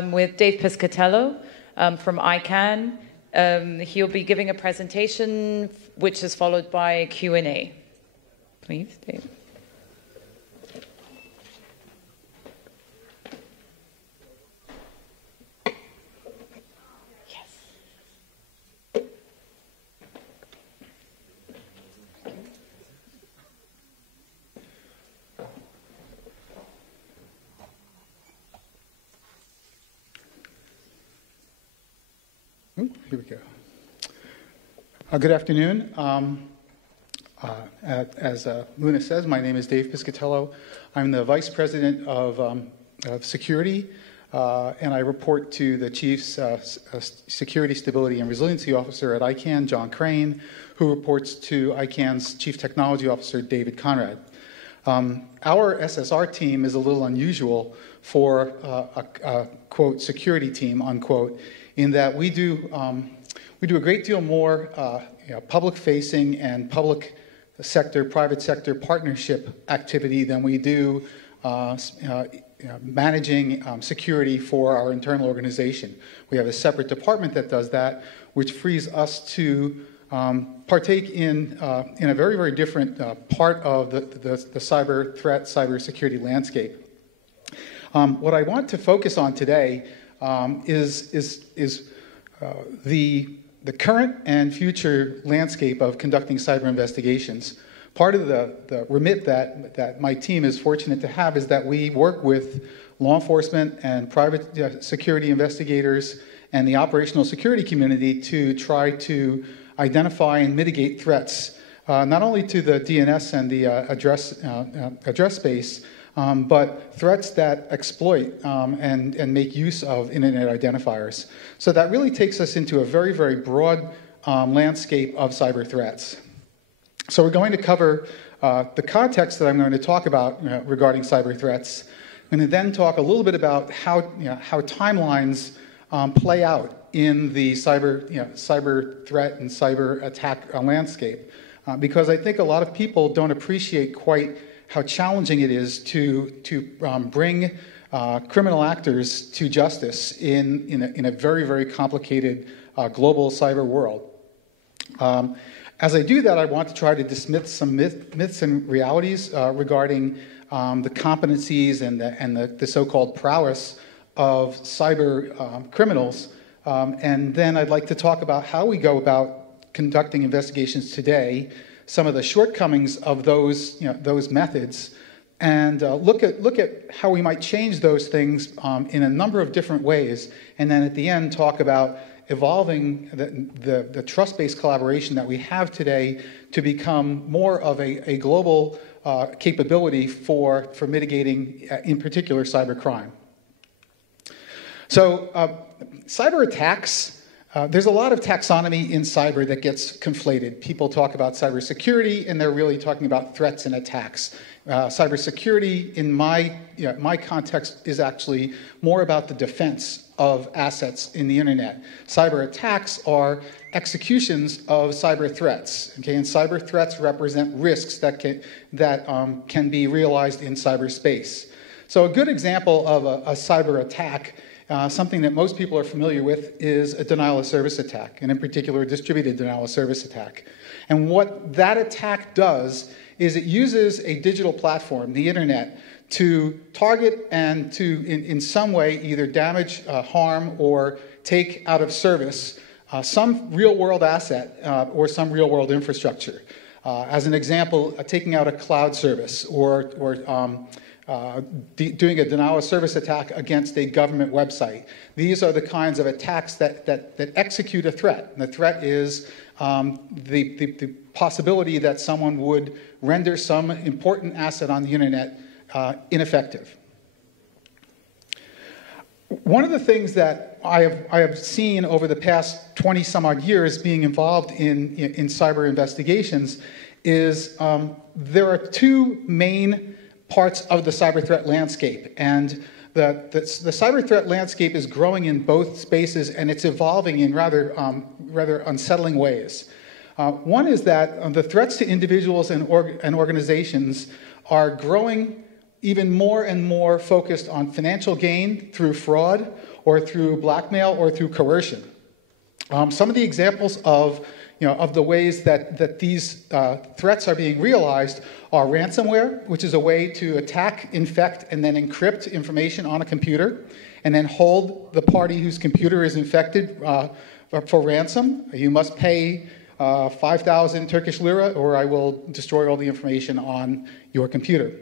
With Dave Piscatello from ICANN. He'll be giving a presentation which is followed by a Q&A. Please, Dave. Here we go. Good afternoon. As Luna says, my name is Dave Piscatello. I'm the Vice President of Security, and I report to the Chief Security, Stability, and Resiliency Officer at ICANN, John Crane, who reports to ICANN's Chief Technology Officer, David Conrad. Our SSR team is a little unusual for a quote, security team, unquote, in that we do a great deal more public-facing and public sector, private sector partnership activity than we do managing security for our internal organization. We have a separate department that does that, which frees us to partake in a very, very different part of the cyber threat, cyber security landscape. What I want to focus on today is the current and future landscape of conducting cyber investigations. Part of the remit that my team is fortunate to have is that we work with law enforcement and private security investigators and the operational security community to try to identify and mitigate threats, not only to the DNS and the address space, but threats that exploit and make use of internet identifiers. So that really takes us into a very, very broad landscape of cyber threats. So we're going to cover the context that I'm going to talk about regarding cyber threats. I'm going to then talk a little bit about how timelines play out in the cyber threat and cyber attack landscape, because I think a lot of people don't appreciate quite how challenging it is to bring criminal actors to justice in a very, very complicated global cyber world. As I do that, I want to try to dismiss some myths and realities regarding the competencies and the so-called prowess of cyber criminals. And then I'd like to talk about how we go about conducting investigations today, some of the shortcomings of those methods, and look at how we might change those things in a number of different ways, and then at the end talk about evolving the trust-based collaboration that we have today to become more of a global capability for mitigating, in particular, cybercrime. So cyber attacks. There's a lot of taxonomy in cyber that gets conflated. People talk about cybersecurity, and they're really talking about threats and attacks. Cybersecurity, in my context, is actually more about the defense of assets in the internet. Cyber attacks are executions of cyber threats. Okay, and cyber threats represent risks that can be realized in cyberspace. So a good example of a cyber attack, something that most people are familiar with, is a denial of service attack, and in particular a distributed denial of service attack. And what that attack does is it uses a digital platform, the internet, to target and to, in some way, either damage, harm, or take out of service some real-world asset or some real-world infrastructure. As an example, taking out a cloud service or doing a denial of service attack against a government website. These are the kinds of attacks that execute a threat. And the threat is the possibility that someone would render some important asset on the internet ineffective. One of the things that I have seen over the past 20 some odd years being involved in cyber investigations is there are two main parts of the cyber threat landscape, and the cyber threat landscape is growing in both spaces, and it's evolving in rather unsettling ways. One is that the threats to individuals and organizations are growing even more and more focused on financial gain through fraud or through blackmail or through coercion. Some of the examples of the ways that these threats are being realized are ransomware, which is a way to attack, infect, and then encrypt information on a computer, and then hold the party whose computer is infected for ransom. You must pay 5,000 Turkish lira, or I will destroy all the information on your computer.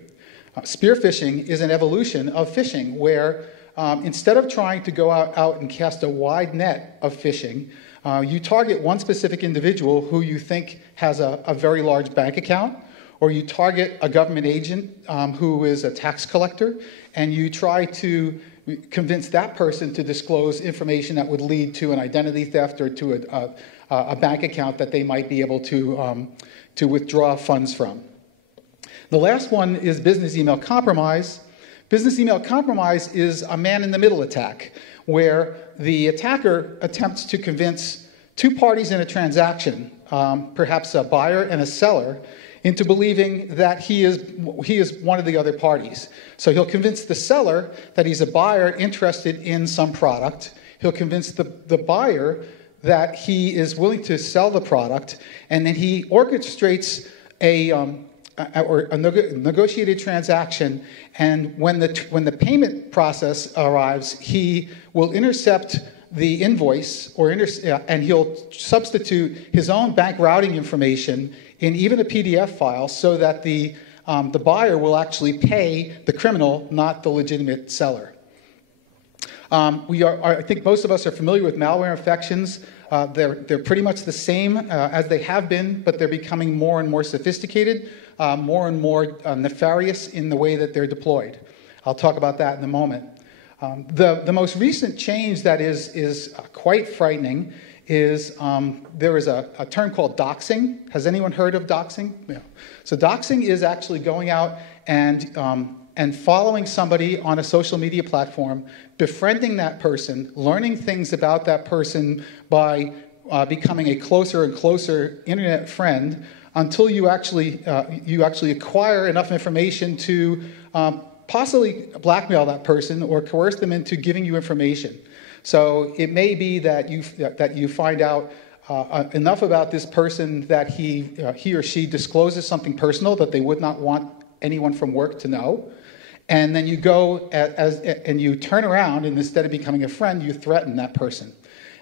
Spear phishing is an evolution of phishing, where instead of trying to go out and cast a wide net of phishing, you target one specific individual who you think has a very large bank account, or you target a government agent who is a tax collector, and you try to convince that person to disclose information that would lead to an identity theft or to a bank account that they might be able to withdraw funds from. The last one is business email compromise. Business email compromise is a man-in-the-middle attack, where the attacker attempts to convince two parties in a transaction, perhaps a buyer and a seller, into believing that he is one of the other parties. So he'll convince the seller that he's a buyer interested in some product. He'll convince the buyer that he is willing to sell the product, and then he orchestrates a negotiated transaction, and when the payment process arrives, he will intercept the invoice, and he'll substitute his own bank routing information in even a PDF file, so that the buyer will actually pay the criminal, not the legitimate seller. I think most of us are familiar with malware infections. They're pretty much the same as they have been, but they're becoming more and more sophisticated, more and more nefarious in the way that they're deployed. I'll talk about that in a moment. The most recent change that is quite frightening is there is a term called doxing. Has anyone heard of doxing? Yeah. So doxing is actually going out and following somebody on a social media platform, befriending that person, learning things about that person by becoming a closer and closer internet friend, until you actually acquire enough information to possibly blackmail that person or coerce them into giving you information. So it may be that you find out enough about this person that he or she discloses something personal that they would not want anyone from work to know, and then you go and you turn around, and instead of becoming a friend, you threaten that person.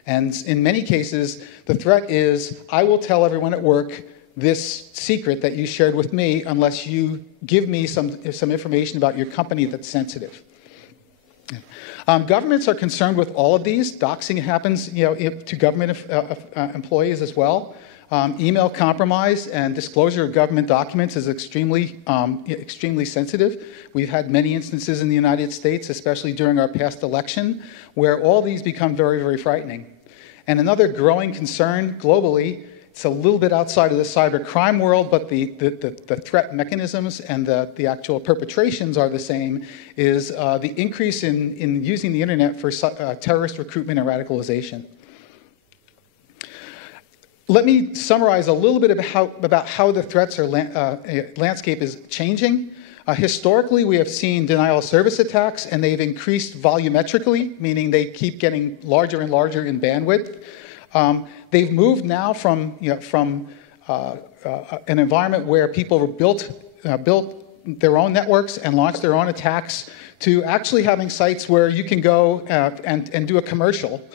And in many cases, the threat is, I will tell everyone at work this secret that you shared with me unless you give me some information about your company that's sensitive. Governments are concerned with all of these. Doxing happens, to government employees as well. Email compromise and disclosure of government documents is extremely sensitive. We've had many instances in the United States, especially during our past election, where all these become very, very frightening. And another growing concern globally, it's a little bit outside of the cyber crime world, but the threat mechanisms and the actual perpetrations are the same, is the increase in using the internet for terrorist recruitment and radicalization. Let me summarize a little bit about how the threats landscape is changing. Historically, we have seen denial of service attacks, and they've increased volumetrically, meaning they keep getting larger and larger in bandwidth. They've moved now from an environment where people built their own networks and launched their own attacks to actually having sites where you can go and do a commercial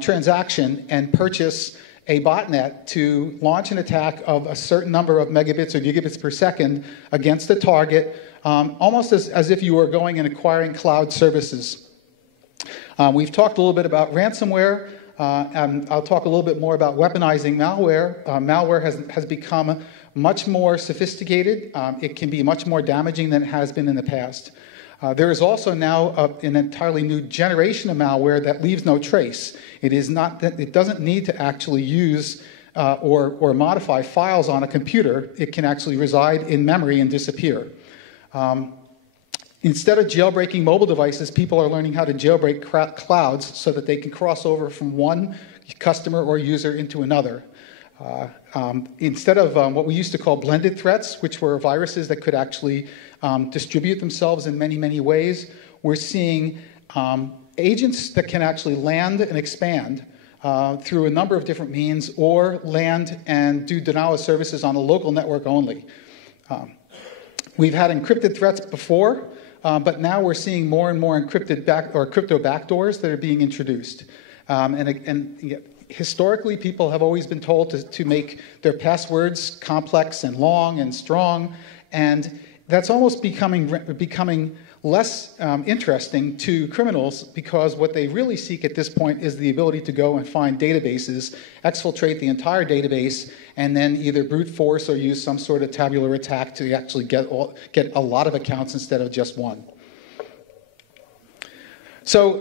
transaction and purchase a botnet to launch an attack of a certain number of megabits or gigabits per second against a target, almost as if you were going and acquiring cloud services. We've talked a little bit about ransomware, and I'll talk a little bit more about weaponizing malware. Malware has become much more sophisticated. It can be much more damaging than it has been in the past. There is also now an entirely new generation of malware that leaves no trace. It doesn't need to actually use or modify files on a computer. It can actually reside in memory and disappear. Instead of jailbreaking mobile devices, people are learning how to jailbreak clouds so that they can cross over from one customer or user into another. Instead of what we used to call blended threats, which were viruses that could actually distribute themselves in many, many ways, we're seeing agents that can actually land and expand through a number of different means, or land and do denial of services on a local network only. We've had encrypted threats before, but now we're seeing more and more encrypted crypto backdoors that are being introduced. Historically, people have always been told to make their passwords complex and long and strong, and that's almost becoming less interesting to criminals, because what they really seek at this point is the ability to go and find databases, exfiltrate the entire database, and then either brute force or use some sort of tabular attack to actually get a lot of accounts instead of just one. So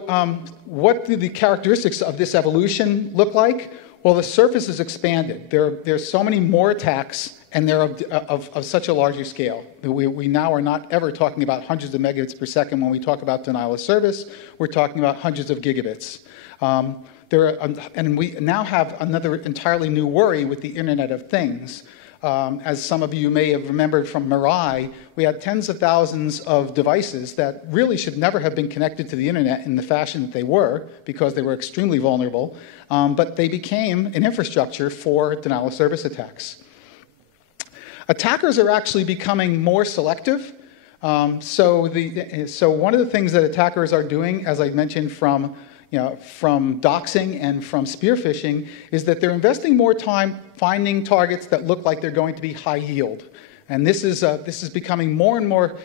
what do the characteristics of this evolution look like? Well, the surface is expanded. There's so many more attacks, and they're of such a larger scale. We now are not ever talking about hundreds of megabits per second when we talk about denial of service. We're talking about hundreds of gigabits. And we now have another entirely new worry with the Internet of Things. As some of you may have remembered from Mirai, we had tens of thousands of devices that really should never have been connected to the Internet in the fashion that they were, because they were extremely vulnerable, but they became an infrastructure for denial of service attacks. Attackers are actually becoming more selective. So one of the things that attackers are doing, as I mentioned, from doxing and from spear phishing, is that they're investing more time finding targets that look like they're going to be high yield. And this is becoming more and more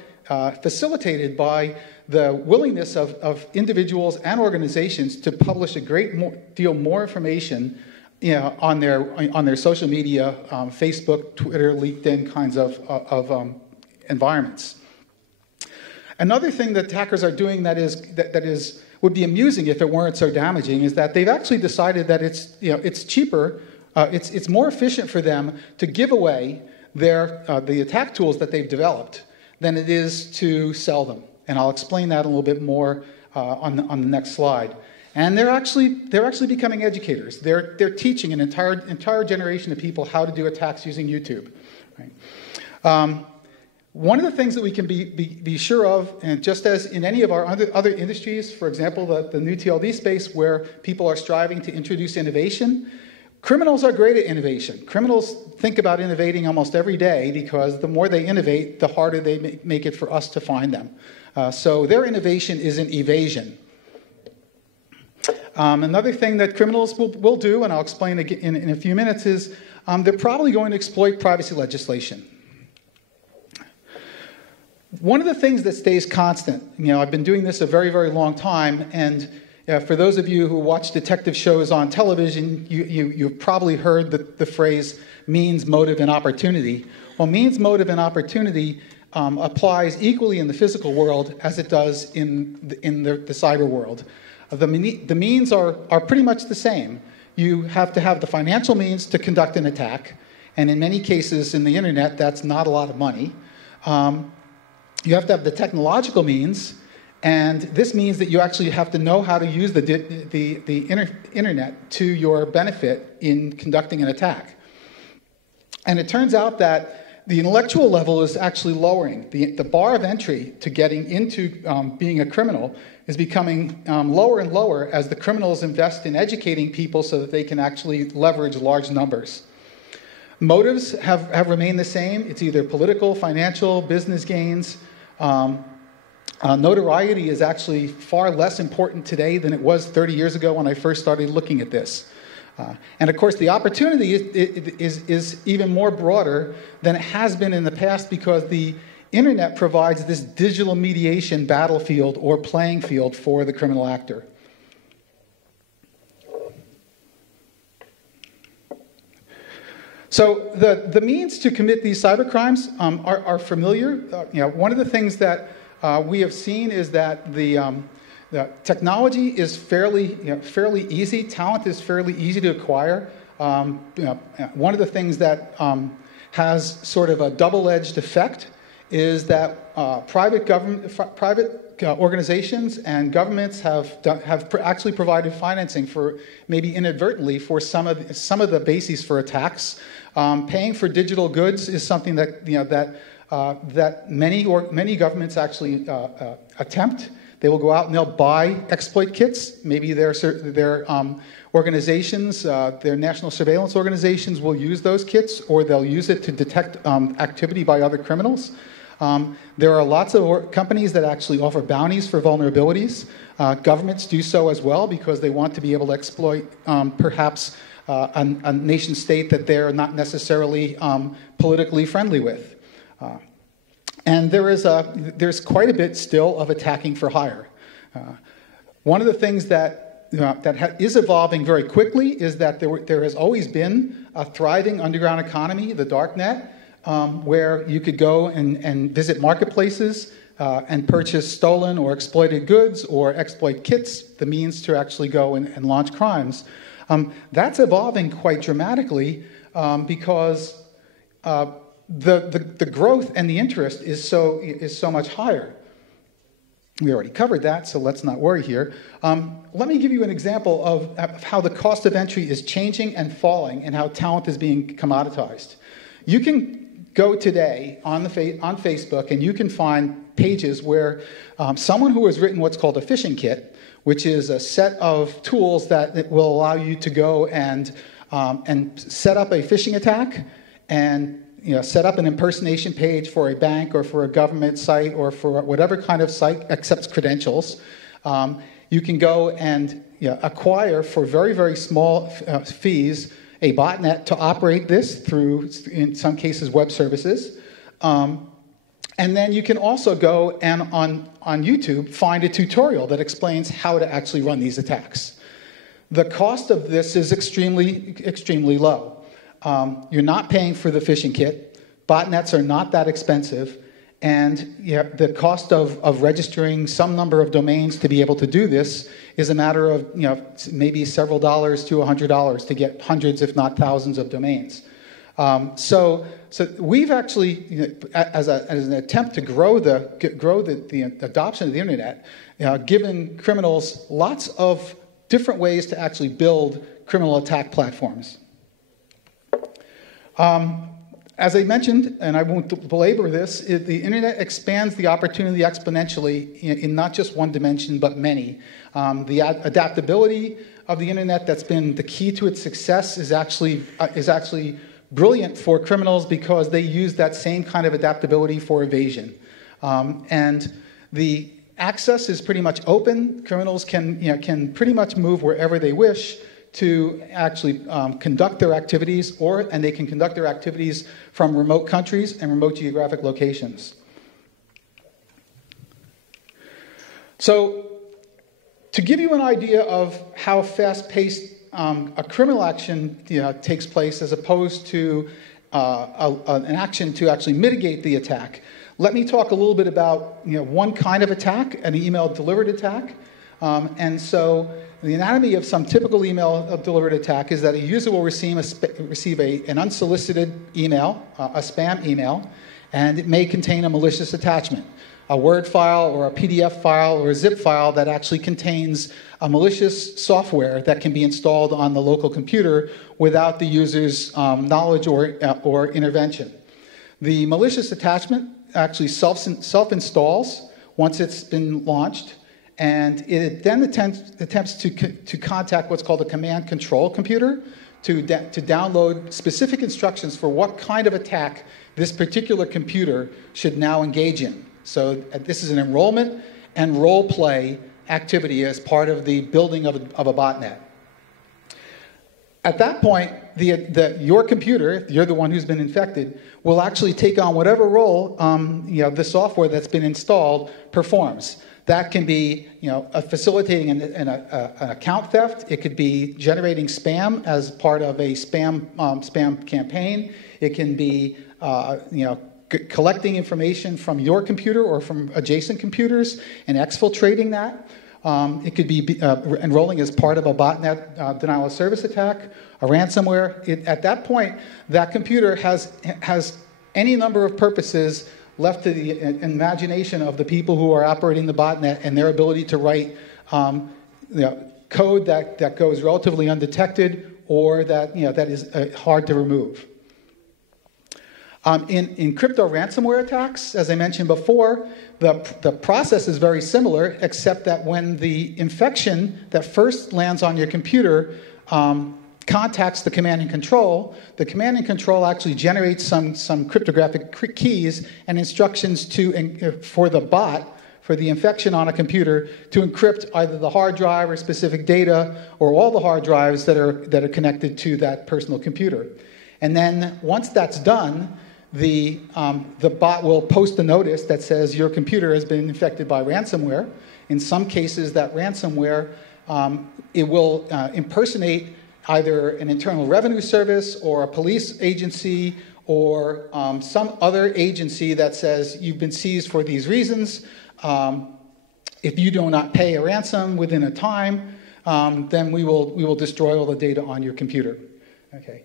facilitated by the willingness of individuals and organizations to publish a great deal more information on their social media, Facebook, Twitter, LinkedIn kinds of environments. Another thing that attackers are doing that would be amusing if it weren't so damaging is that they've actually decided that it's cheaper, it's more efficient for them to give away the attack tools that they've developed than it is to sell them. And I'll explain that a little bit more on the next slide. And they're actually becoming educators. They're teaching an entire generation of people how to do attacks using YouTube. Right? One of the things that we can be sure of, and just as in any of our other industries, for example, the new TLD space where people are striving to introduce innovation, criminals are great at innovation. Criminals think about innovating almost every day, because the more they innovate, the harder they make it for us to find them. So their innovation isn't evasion. Another thing that criminals will do, and I'll explain in a few minutes, is they're probably going to exploit privacy legislation. One of the things that stays constant, I've been doing this a very, very long time, and for those of you who watch detective shows on television, you've probably heard the phrase means, motive, and opportunity. Well, means, motive, and opportunity applies equally in the physical world as it does in the cyber world. The means are pretty much the same. You have to have the financial means to conduct an attack, and in many cases in the internet, that's not a lot of money. You have to have the technological means, and this means that you actually have to know how to use the internet to your benefit in conducting an attack. And it turns out that the intellectual level is actually lowering. The bar of entry to getting into being a criminal is becoming lower and lower as the criminals invest in educating people so that they can actually leverage large numbers. Motives have remained the same. It's either political, financial, business gains. Notoriety is actually far less important today than it was 30 years ago when I first started looking at this. And of course, the opportunity is even more broader than it has been in the past, because the internet provides this digital mediation battlefield or playing field for the criminal actor. So the means to commit these cybercrimes are familiar. One of the things that we have seen is that the technology is fairly easy. Talent is fairly easy to acquire. One of the things that has sort of a double-edged effect is that private organizations and governments have actually provided financing for, maybe inadvertently, for some of the bases for attacks. Paying for digital goods is something that that many governments actually attempt. They will go out and they'll buy exploit kits. Maybe their organizations, their national surveillance organizations will use those kits, or they'll use it to detect activity by other criminals. There are lots of companies that actually offer bounties for vulnerabilities. Governments do so as well because they want to be able to exploit perhaps a nation state that they're not necessarily politically friendly with. And there's quite a bit still of attacking for hire. One of the things that is evolving very quickly is that there has always been a thriving underground economy, the darknet, where you could go and visit marketplaces and purchase stolen or exploited goods or exploit kits, the means to actually go and launch crimes. That's evolving quite dramatically because the growth and the interest is so much higher. We already covered that, so let's not worry here. Let me give you an example of how the cost of entry is changing and falling and how talent is being commoditized. You can go today on Facebook and you can find pages where someone who has written what's called a phishing kit, which is a set of tools that will allow you to go and set up a phishing attack and set up an impersonation page for a bank or for a government site or for whatever kind of site accepts credentials. You can go and acquire for very, very small fees a botnet to operate this through, in some cases, web services. And then you can also go and on YouTube find a tutorial that explains how to actually run these attacks. The cost of this is extremely, extremely low. You're not paying for the phishing kit. Botnets are not that expensive. And the cost of registering some number of domains to be able to do this is a matter of maybe several dollars to $100 to get hundreds, if not thousands, of domains. So we've actually, as an attempt to grow the adoption of the internet, given criminals lots of different ways to actually build criminal attack platforms. As I mentioned, and I won't belabor this, the internet expands the opportunity exponentially in not just one dimension, but many. The adaptability of the internet that's been the key to its success is actually brilliant for criminals because they use that same kind of adaptability for evasion. And the access is pretty much open. Criminals can pretty much move wherever they wish to actually conduct their activities, and they can conduct their activities from remote countries and remote geographic locations. So, to give you an idea of how fast-paced a criminal action takes place as opposed to an action to actually mitigate the attack, let me talk a little bit about one kind of attack, an email-delivered attack. And so the anatomy of some typical email-delivered attack is that a user will receive an unsolicited email, a spam email, and it may contain a malicious attachment, a Word file or a PDF file or a zip file that actually contains a malicious software that can be installed on the local computer without the user's knowledge or intervention. The malicious attachment actually self-installs once it's been launched, and it then attempts to contact what's called a command control computer to download specific instructions for what kind of attack this particular computer should now engage in. So this is an enrollment and role play activity as part of the building of a botnet. At that point, your computer, you're the one who's been infected, will actually take on whatever role the software that's been installed performs. That can be facilitating an account theft. It could be generating spam as part of a spam campaign. It can be collecting information from your computer or from adjacent computers and exfiltrating that. It could be enrolling as part of a botnet denial of service attack, a ransomware. At that point, that computer has any number of purposes left to the imagination of the people who are operating the botnet and their ability to write code that goes relatively undetected or that is hard to remove. In crypto ransomware attacks, as I mentioned before, the process is very similar, except that when the infection that first lands on your computer contacts the command and control actually generates some cryptographic keys and instructions for the bot, for the infection on a computer, to encrypt either the hard drive or specific data, or all the hard drives that are connected to that personal computer. And then once that's done, the bot will post a notice that says your computer has been infected by ransomware. In some cases, that ransomware, it will impersonate either an Internal Revenue Service or a police agency or some other agency that says you've been seized for these reasons. If you do not pay a ransom within a time, then we will destroy all the data on your computer. Okay.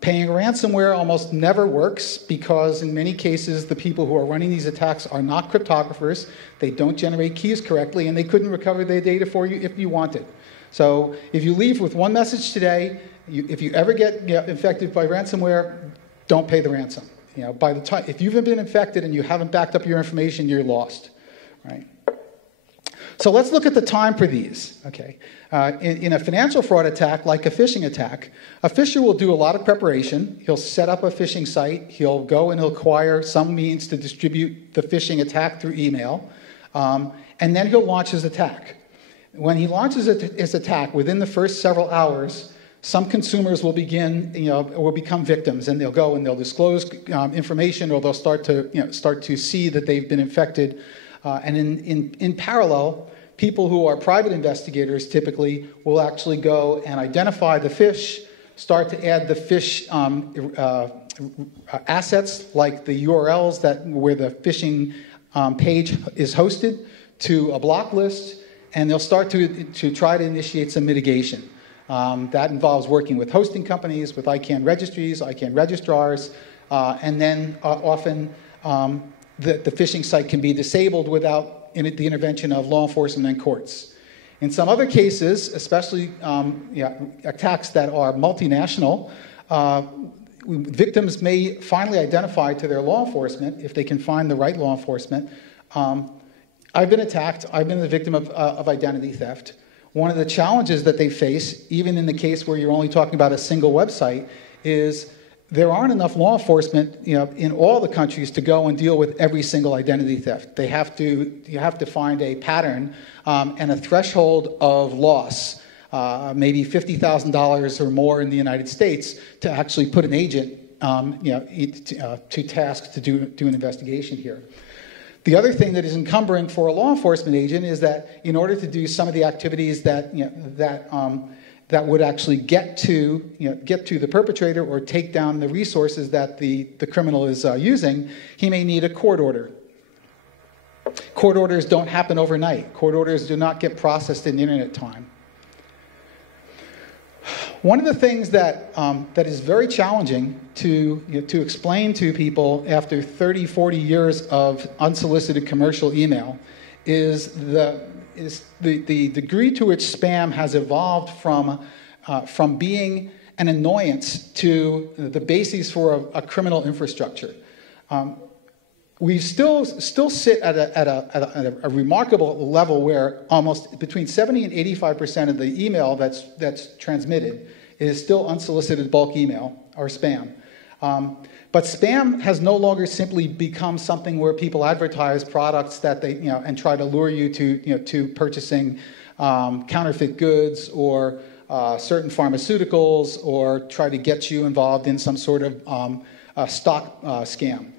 Paying ransomware almost never works because in many cases the people who are running these attacks are not cryptographers, they don't generate keys correctly, and they couldn't recover their data for you if you wanted. So if you leave with one message today, if you ever get infected by ransomware, don't pay the ransom. By the time, if you've been infected and you haven't backed up your information, you're lost. Right? So let's look at the time for these. Okay. In a financial fraud attack, like a phishing attack, a phisher will do a lot of preparation. He'll set up a phishing site. He'll go and he'll acquire some means to distribute the phishing attack through email. And then he'll launch his attack. When he launches his attack, within the first several hours, some consumers will become victims, and they'll go and they'll disclose information, or they'll start to see that they've been infected. And in parallel, people who are private investigators typically will actually go and identify the phish, start to add the phish assets, like the URLs where the phishing page is hosted, to a block list, and they'll start to try to initiate some mitigation. That involves working with hosting companies, with ICANN registries, ICANN registrars, and then often the phishing site can be disabled without the intervention of law enforcement and courts. In some other cases, especially attacks that are multinational, victims may finally identify to their law enforcement, if they can find the right law enforcement. I've been attacked. I've been the victim of identity theft. One of the challenges that they face, even in the case where you're only talking about a single website, is there aren't enough law enforcement, in all the countries to go and deal with every single identity theft. You have to find a pattern and a threshold of loss, maybe $50,000 or more in the United States, to actually put an agent, to task to do an investigation here. The other thing that is encumbering for a law enforcement agent is that in order to do some of the activities that would actually get to the perpetrator or take down the resources that the criminal is using, he may need a court order. Court orders don't happen overnight. Court orders do not get processed in internet time. One of the things that is very challenging to explain to people after 30, 40 years of unsolicited commercial email is the degree to which spam has evolved from being an annoyance to the basis for a criminal infrastructure. We still sit at a remarkable level where almost between 70 and 85% of the email that's transmitted is still unsolicited bulk email or spam. But spam has no longer simply become something where people advertise products that they and try to lure you to purchasing counterfeit goods or certain pharmaceuticals, or try to get you involved in some sort of stock scam.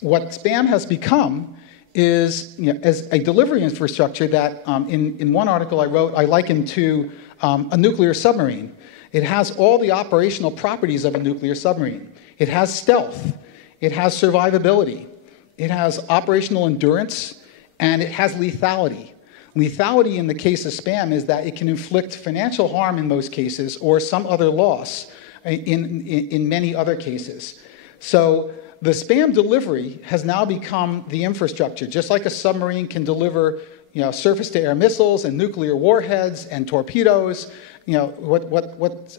What spam has become is as a delivery infrastructure that, in one article I wrote, I likened to a nuclear submarine. It has all the operational properties of a nuclear submarine. It has stealth, it has survivability, it has operational endurance, and it has lethality. Lethality in the case of spam is that it can inflict financial harm in most cases, or some other loss in many other cases. So the spam delivery has now become the infrastructure. Just like a submarine can deliver surface-to-air missiles and nuclear warheads and torpedoes. What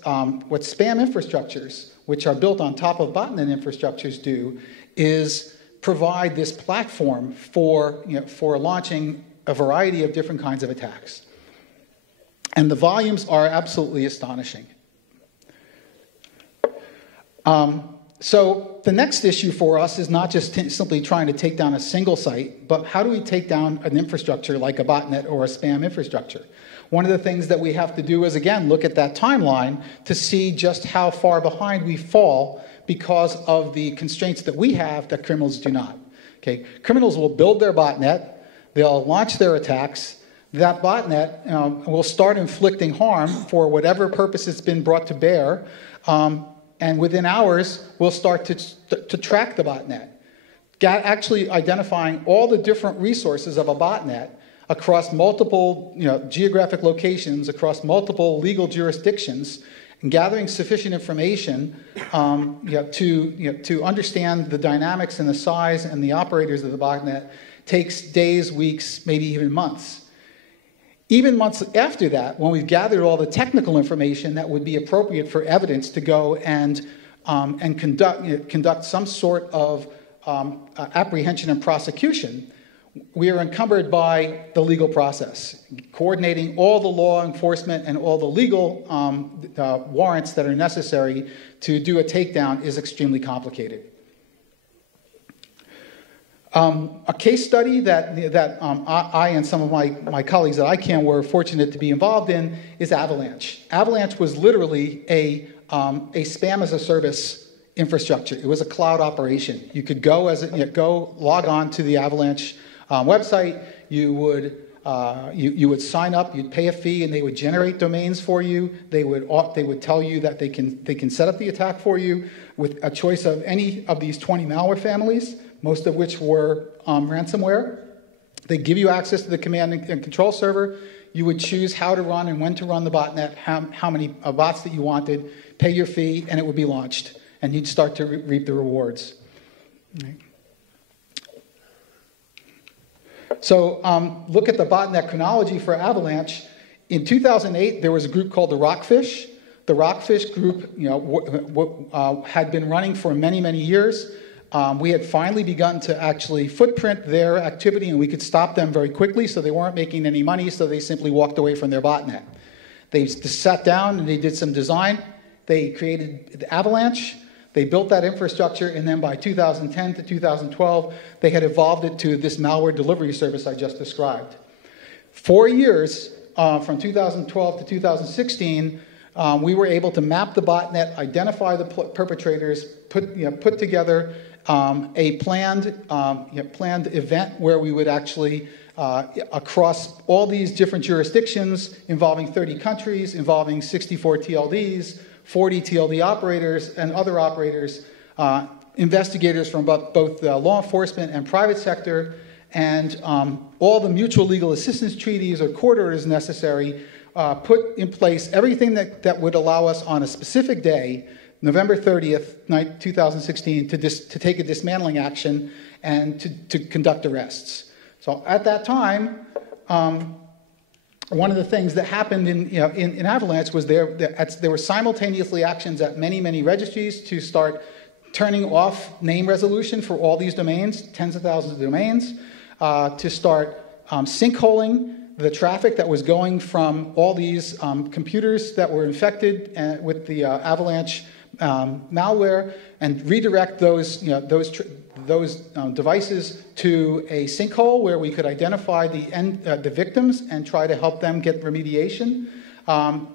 spam infrastructures, which are built on top of botnet infrastructures, do is provide this platform for launching a variety of different kinds of attacks. And the volumes are absolutely astonishing. So the next issue for us is not just simply trying to take down a single site, but how do we take down an infrastructure like a botnet or a spam infrastructure? One of the things that we have to do is, again, look at that timeline to see just how far behind we fall because of the constraints that we have that criminals do not. Okay? Criminals will build their botnet, they'll launch their attacks, that botnet will start inflicting harm for whatever purpose it's been brought to bear, and within hours, we'll start to track the botnet, actually identifying all the different resources of a botnet across multiple geographic locations, across multiple legal jurisdictions, and gathering sufficient information to understand the dynamics and the size and the operators of the botnet takes days, weeks, maybe even months. Even months after that, when we've gathered all the technical information that would be appropriate for evidence to go and conduct some sort of apprehension and prosecution, we are encumbered by the legal process. Coordinating all the law enforcement and all the legal warrants that are necessary to do a takedown is extremely complicated. A case study that I and some of my colleagues at ICANN were fortunate to be involved in is Avalanche. Avalanche was literally a spam as a service infrastructure. It was a cloud operation. You could go log on to the Avalanche website. You would sign up. You'd pay a fee, and they would generate domains for you. They would tell you that they can set up the attack for you with a choice of any of these 20 malware families, most of which were ransomware. They give you access to the command and control server. You would choose how to run and when to run the botnet, how many bots that you wanted, pay your fee, and it would be launched. And you'd start to reap the rewards. Right. So look at the botnet chronology for Avalanche. In 2008, there was a group called the Rockfish. The Rockfish group had been running for many, many years. We had finally begun to actually footprint their activity, and we could stop them very quickly, so they weren't making any money, so they simply walked away from their botnet. They sat down and they did some design. They created the Avalanche. They built that infrastructure, and then by 2010 to 2012, they had evolved it to this malware delivery service I just described. 4 years, from 2012 to 2016, we were able to map the botnet, identify the perpetrators, put together a planned event where we would actually, across all these different jurisdictions, involving 30 countries, involving 64 TLDs, 40 TLD operators and other operators, investigators from both the law enforcement and private sector, and all the mutual legal assistance treaties or court orders necessary, put in place everything that would allow us on a specific day, November 30th, 2016, to take a dismantling action and to conduct arrests. So at that time, one of the things that happened in Avalanche was there were simultaneously actions at many, many registries to start turning off name resolution for all these domains, tens of thousands of domains, to start sinkholing the traffic that was going from all these computers that were infected with the Avalanche malware, and redirect those devices to a sinkhole where we could identify the victims and try to help them get remediation.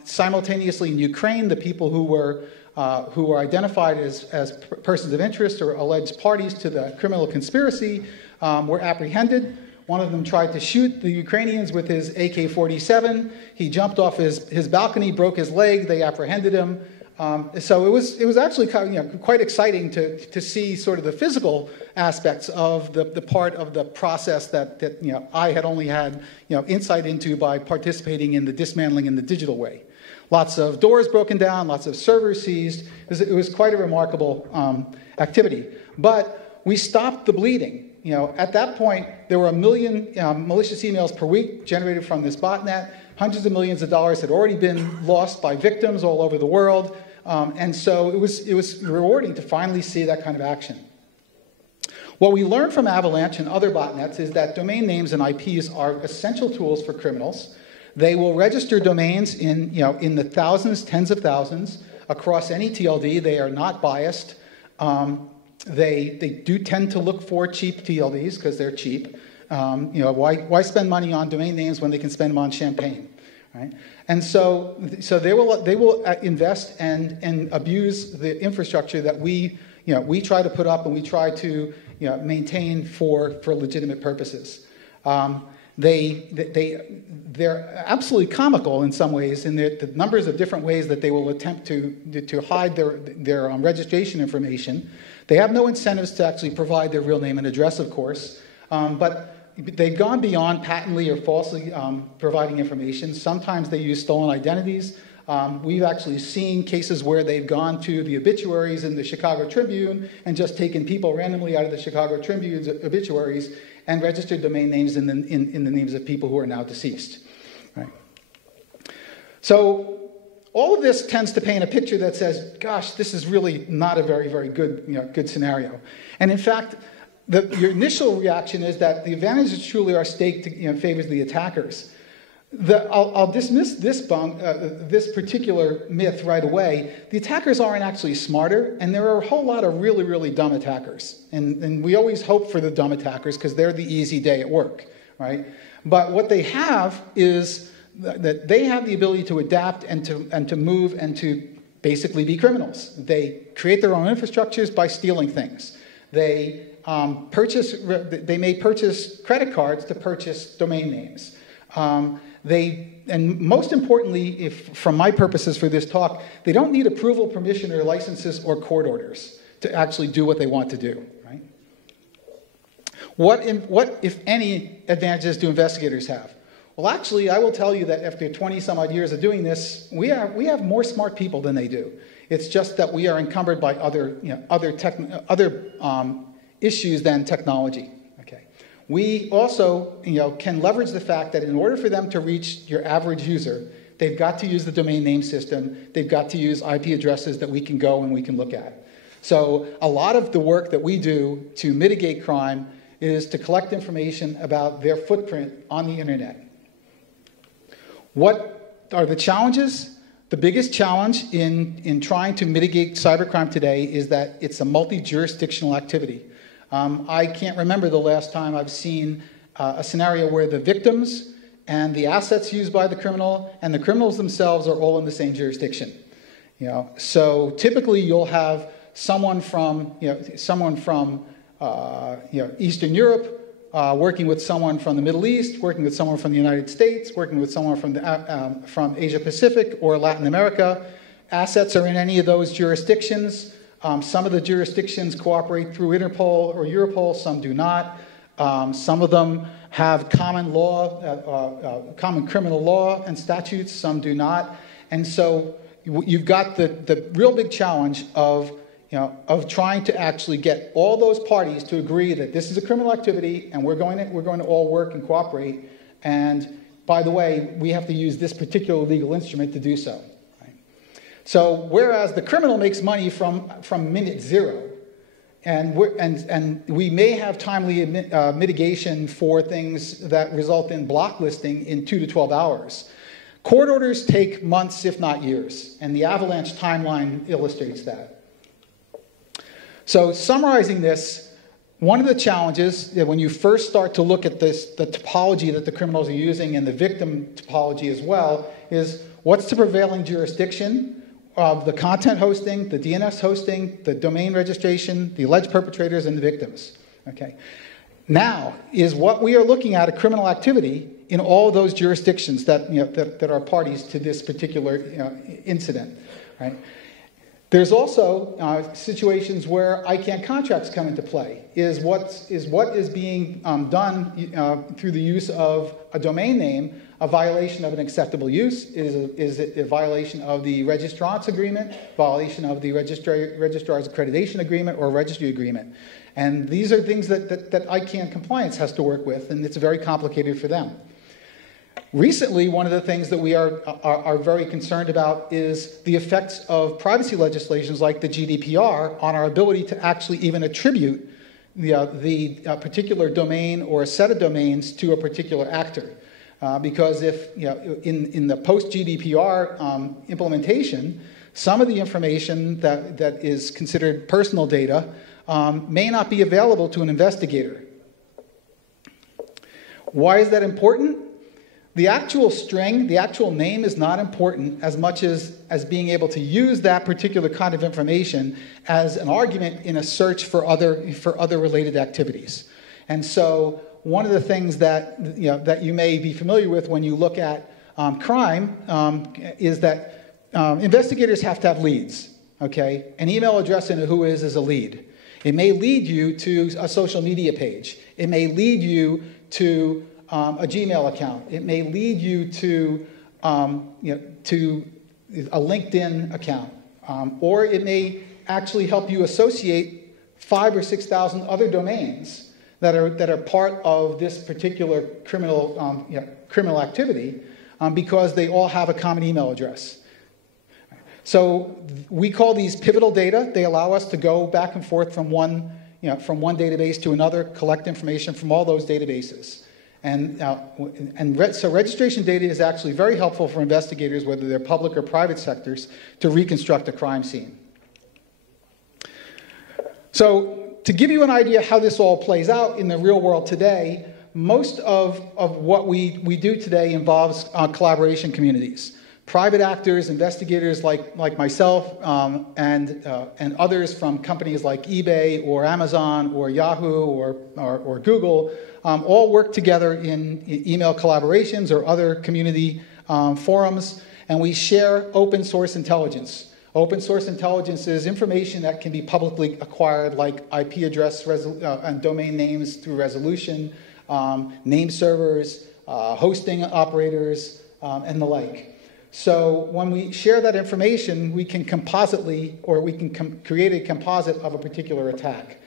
Simultaneously in Ukraine, the people who were identified as persons of interest or alleged parties to the criminal conspiracy were apprehended. One of them tried to shoot the Ukrainians with his AK-47. He jumped off his balcony, broke his leg. They apprehended him. So it was actually quite exciting to see sort of the physical aspects of the part of the process that I had only had insight into by participating in the dismantling in the digital way. Lots of doors broken down, lots of servers seized. It was quite a remarkable activity. But we stopped the bleeding. At that point, there were 1 million malicious emails per week generated from this botnet. Hundreds of millions of dollars had already been lost by victims all over the world. And so it was rewarding to finally see that kind of action. What we learned from Avalanche and other botnets is that domain names and IPs are essential tools for criminals. They will register domains in the thousands, tens of thousands across any TLD. They are not biased. They do tend to look for cheap TLDs because they're cheap. Why spend money on domain names when they can spend them on champagne, right? And so they will invest and abuse the infrastructure that we try to put up and we try to maintain for legitimate purposes. They're absolutely comical in some ways in the numbers of different ways that they will attempt to hide their registration information. They have no incentives to actually provide their real name and address, of course, but they've gone beyond patently or falsely providing information. Sometimes they use stolen identities. We've actually seen cases where they've gone to the obituaries in the Chicago Tribune and just taken people randomly out of the Chicago Tribune's obituaries and registered domain names in the names of people who are now deceased. Right? So all of this tends to paint a picture that says, gosh, this is really not a very, very good scenario. And in fact, your initial reaction is that the advantages truly are staked favors the attackers. I'll dismiss this particular myth right away. The attackers aren't actually smarter, and there are a whole lot of really, really dumb attackers. And we always hope for the dumb attackers because they're the easy day at work, right? But what they have is that they have the ability to adapt and to move and to basically be criminals. They create their own infrastructures by stealing things. They may purchase credit cards to purchase domain names. And most importantly, from my purposes for this talk, they don't need approval, permission, or licenses or court orders to actually do what they want to do. Right? What, if any, advantages do investigators have? Well, actually, I will tell you that after 20-some-odd years of doing this, we have more smart people than they do. It's just that we are encumbered by other issues than technology. Okay. We also, can leverage the fact that in order for them to reach your average user, they've got to use the domain name system. They've got to use IP addresses that we can go and we can look at. So a lot of the work that we do to mitigate crime is to collect information about their footprint on the internet. What are the challenges? The biggest challenge in trying to mitigate cybercrime today is that it's a multi-jurisdictional activity. I can't remember the last time I've seen a scenario where the victims and the assets used by the criminal and the criminals themselves are all in the same jurisdiction. So typically you'll have someone from Eastern Europe working with someone from the Middle East, working with someone from the United States, working with someone from Asia Pacific or Latin America. Assets are in any of those jurisdictions. Some of the jurisdictions cooperate through Interpol or Europol, some do not. Some of them have common law, common criminal law and statutes, some do not. And so you've got the real big challenge of trying to actually get all those parties to agree that this is a criminal activity and we're going to all work and cooperate. And by the way, we have to use this particular legal instrument to do so. So whereas the criminal makes money from minute zero, and we may have timely mitigation for things that result in blocklisting in 2 to 12 hours, court orders take months, if not years, and the Avalanche timeline illustrates that. So summarizing this, one of the challenges that when you first start to look at this, the topology that the criminals are using and the victim topology as well, is what's the prevailing jurisdiction of the content hosting, the DNS hosting, the domain registration, the alleged perpetrators, and the victims. Okay. Now is what we are looking at a criminal activity in all of those jurisdictions that are parties to this particular incident. Right. There's also situations where ICANN contracts come into play. What is being done through the use of a domain name a violation of an acceptable use? Is it a violation of the registrant's agreement, violation of the registrar's accreditation agreement, or registry agreement? And these are things that ICANN compliance has to work with, and it's very complicated for them. Recently, one of the things that we are very concerned about is the effects of privacy legislations like the GDPR on our ability to actually even attribute the particular domain or a set of domains to a particular actor. Because if, in the post-GDPR implementation, some of the information that is considered personal data may not be available to an investigator. Why is that important? The actual string, the actual name is not important as much as being able to use that particular kind of information as an argument in a search for other related activities. And so one of the things that you may be familiar with when you look at crime is that investigators have to have leads. Okay, an email address in a who is a lead. It may lead you to a social media page. It may lead you to a Gmail account. It may lead you to to a LinkedIn account, or it may actually help you associate 5,000 or 6,000 other domains that are part of this particular criminal activity, because they all have a common email address. So we call these pivotal data. They allow us to go back and forth from one database to another, collect information from all those databases. So registration data is actually very helpful for investigators, whether they're public or private sectors, to reconstruct a crime scene. So to give you an idea how this all plays out in the real world today, most of what we do today involves collaboration communities. Private actors, investigators like myself, and others from companies like eBay or Amazon or Yahoo or Google all work together in email collaborations or other community forums, and we share open source intelligence. Open source intelligence is information that can be publicly acquired, like IP address and domain names through resolution, name servers, hosting operators, and the like. So when we share that information, we can compositely, or we can create a composite of a particular attack.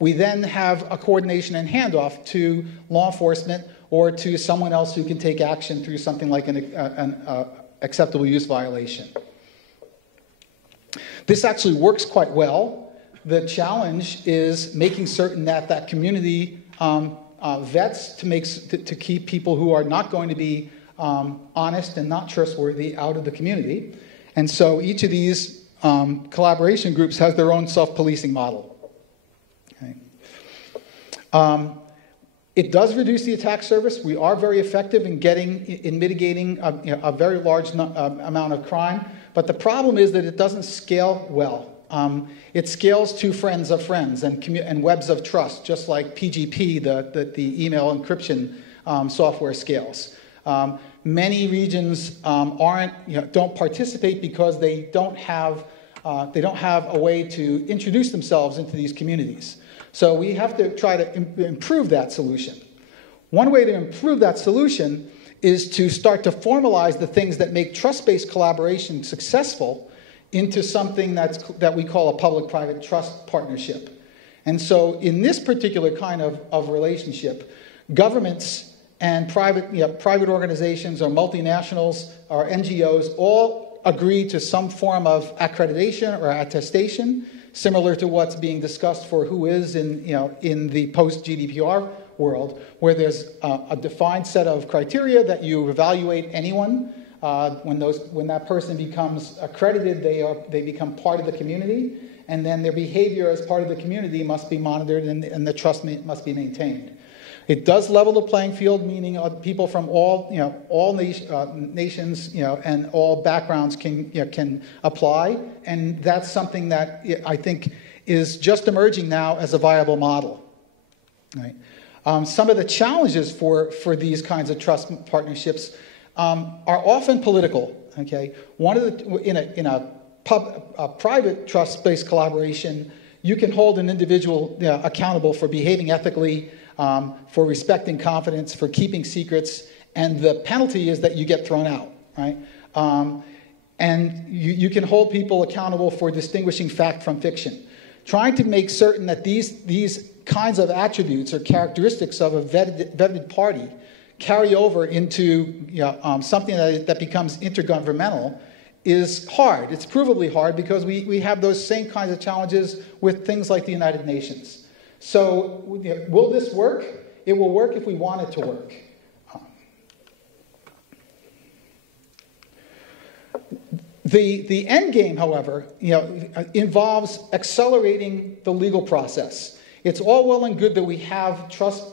We then have a coordination and handoff to law enforcement or to someone else who can take action through something like an acceptable use violation. This actually works quite well. The challenge is making certain that community vets to keep people who are not going to be honest and not trustworthy out of the community. And so each of these collaboration groups has their own self-policing model. Okay. It does reduce the attack surface. We are very effective in mitigating a very large amount of crime, but the problem is that it doesn't scale well. It scales to friends of friends and webs of trust, just like PGP, the email encryption software scales. Many regions don't participate because they don't have a way to introduce themselves into these communities. So we have to try to improve that solution. One way to improve that solution is to start to formalize the things that make trust-based collaboration successful into something that we call a public-private trust partnership. And so in this particular kind of relationship, governments and private organizations or multinationals or NGOs all agree to some form of accreditation or attestation, similar to what's being discussed for who is in the post-GDPR world, where there's a defined set of criteria that you evaluate anyone. When that person becomes accredited, they become part of the community, and then their behavior as part of the community must be monitored, and the trust must be maintained. It does level the playing field, meaning people from all nations, and all backgrounds can apply, and that's something that I think is just emerging now as a viable model. Right. Some of the challenges for these kinds of trust partnerships are often political. Okay, in private trust-based collaboration, you can hold an individual accountable for behaving ethically, for respecting confidence, for keeping secrets, and the penalty is that you get thrown out, right? And you can hold people accountable for distinguishing fact from fiction. Trying to make certain that these kinds of attributes or characteristics of a vetted party carry over into something that becomes intergovernmental is hard. It's provably hard because we have those same kinds of challenges with things like the United Nations. So will this work? It will work if we want it to work. The end game, however, involves accelerating the legal process. It's all well and good that we have trust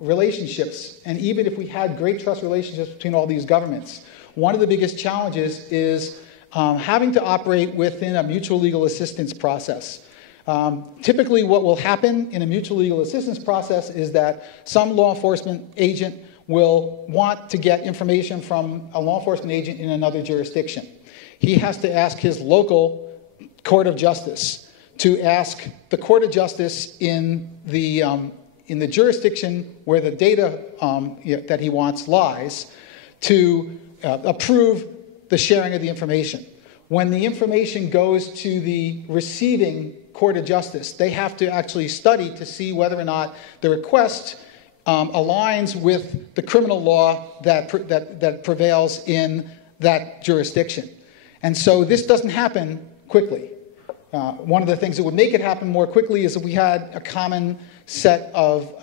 relationships, and even if we had great trust relationships between all these governments, one of the biggest challenges is having to operate within a mutual legal assistance process. Typically, what will happen in a mutual legal assistance process is that some law enforcement agent will want to get information from a law enforcement agent in another jurisdiction. He has to ask his local court of justice to ask the court of justice in the jurisdiction where the data that he wants lies to approve the sharing of the information. When the information goes to the receiving court of justice, they have to actually study to see whether or not the request aligns with the criminal law that prevails in that jurisdiction. And so this doesn't happen quickly. One of the things that would make it happen more quickly is if we had a common set of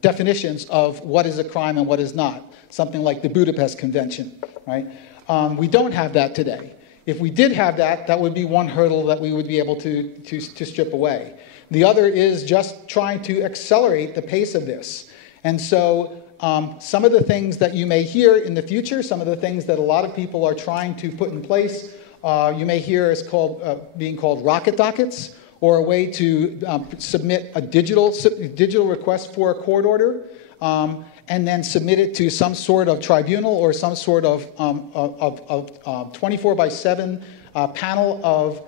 definitions of what is a crime and what is not, something like the Budapest Convention, right? We don't have that today. If we did have that, that would be one hurdle that we would be able to strip away. The other is just trying to accelerate the pace of this. And so some of the things that you may hear in the future, some of the things that a lot of people are trying to put in place, you may hear is being called rocket dockets, or a way to submit a digital request for a court order, and then submit it to some sort of tribunal or some sort of 24/7 panel of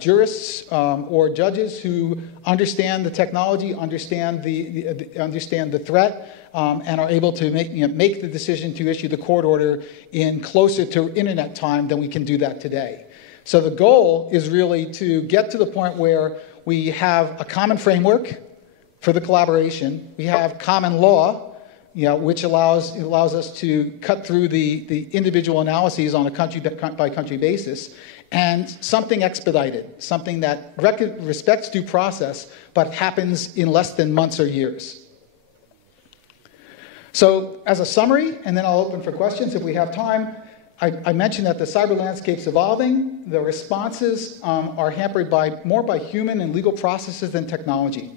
jurists or judges who understand the technology, understand the threat, and are able to make the decision to issue the court order in closer to internet time than we can do that today. So the goal is really to get to the point where we have a common framework for the collaboration. We have common law, which allows us to cut through the individual analyses on a country-by-country basis, and something expedited, something that respects due process, but happens in less than months or years. So as a summary, and then I'll open for questions if we have time, I mentioned that the cyber landscape's evolving. The responses are hampered more by human and legal processes than technology.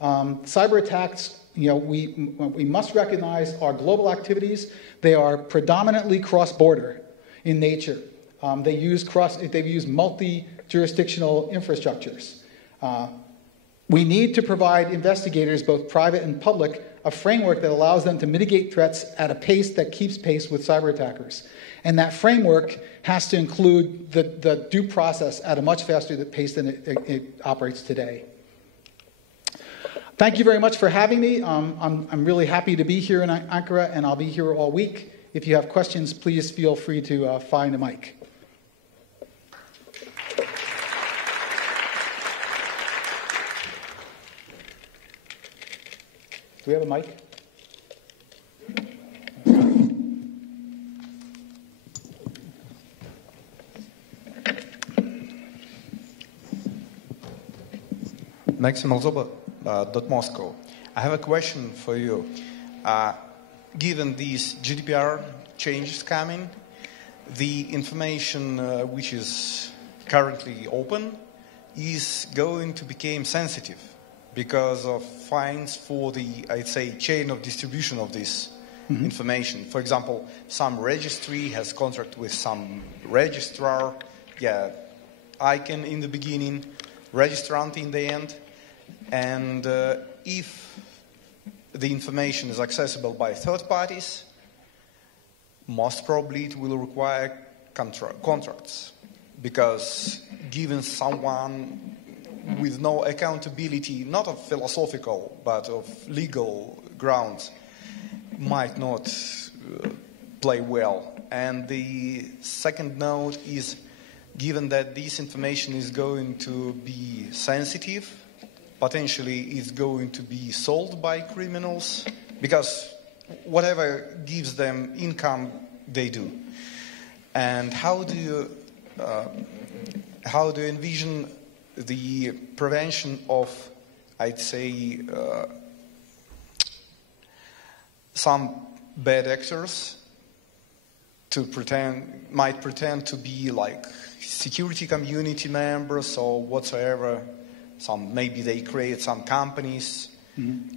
Cyber attacks, we must recognize are global activities. They are predominantly cross-border in nature. They use multi-jurisdictional infrastructures. We need to provide investigators, both private and public, a framework that allows them to mitigate threats at a pace that keeps pace with cyber attackers. And that framework has to include the due process at a much faster pace than it operates today. Thank you very much for having me. I'm really happy to be here in Ankara, and I'll be here all week. If you have questions, please feel free to find a mic. Do we have a mic? Maxim Alzoba.Moscow. I have a question for you. Given these GDPR changes coming, the information which is currently open is going to become sensitive because of fines for the, I'd say, chain of distribution of this information. For example, some registry has contract with some registrar, ICANN in the beginning, registrant in the end, and if the information is accessible by third parties, most probably it will require contracts, because giving someone with no accountability, not of philosophical, but of legal grounds, might not play well. And the second note is, given that this information is going to be sensitive, potentially is going to be sold by criminals, because whatever gives them income, they do. And how do you envision the prevention of, I'd say, some bad actors might pretend to be like security community members or whatsoever. Maybe they create some companies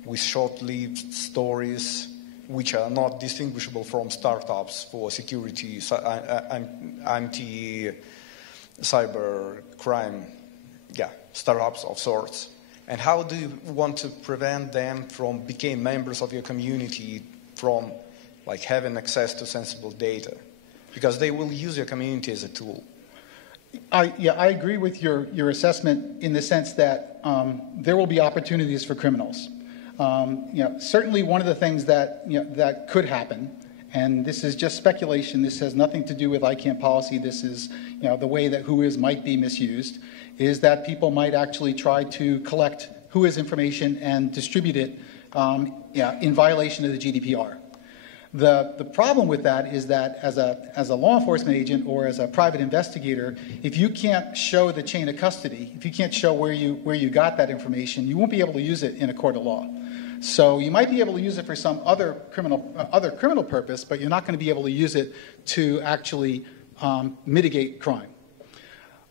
with short-lived stories which are not distinguishable from startups for security, anti-cyber crime, startups of sorts. And how do you want to prevent them from becoming members of your community, from like having access to sensible data? Because they will use your community as a tool. I agree with your assessment in the sense that there will be opportunities for criminals. Certainly one of the things that that could happen, and this is just speculation. This has nothing to do with ICANN policy. This is the way that WHOIS might be misused. Is that people might actually try to collect WHOIS information and distribute it in violation of the GDPR. The problem with that is that as a law enforcement agent or as a private investigator, if you can't show the chain of custody, if you can't show where you got that information, you won't be able to use it in a court of law. So you might be able to use it for some other criminal purpose, but you're not going to be able to use it to actually mitigate crime.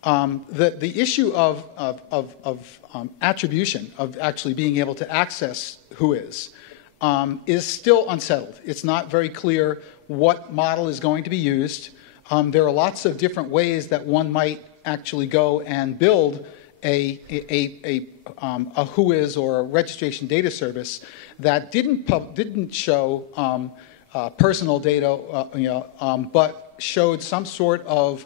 The issue of attribution, of actually being able to access WHOIS, is still unsettled. It's not very clear what model is going to be used. There are lots of different ways that one might actually go and build a WHOIS or a registration data service that didn't show personal data, but showed some sort of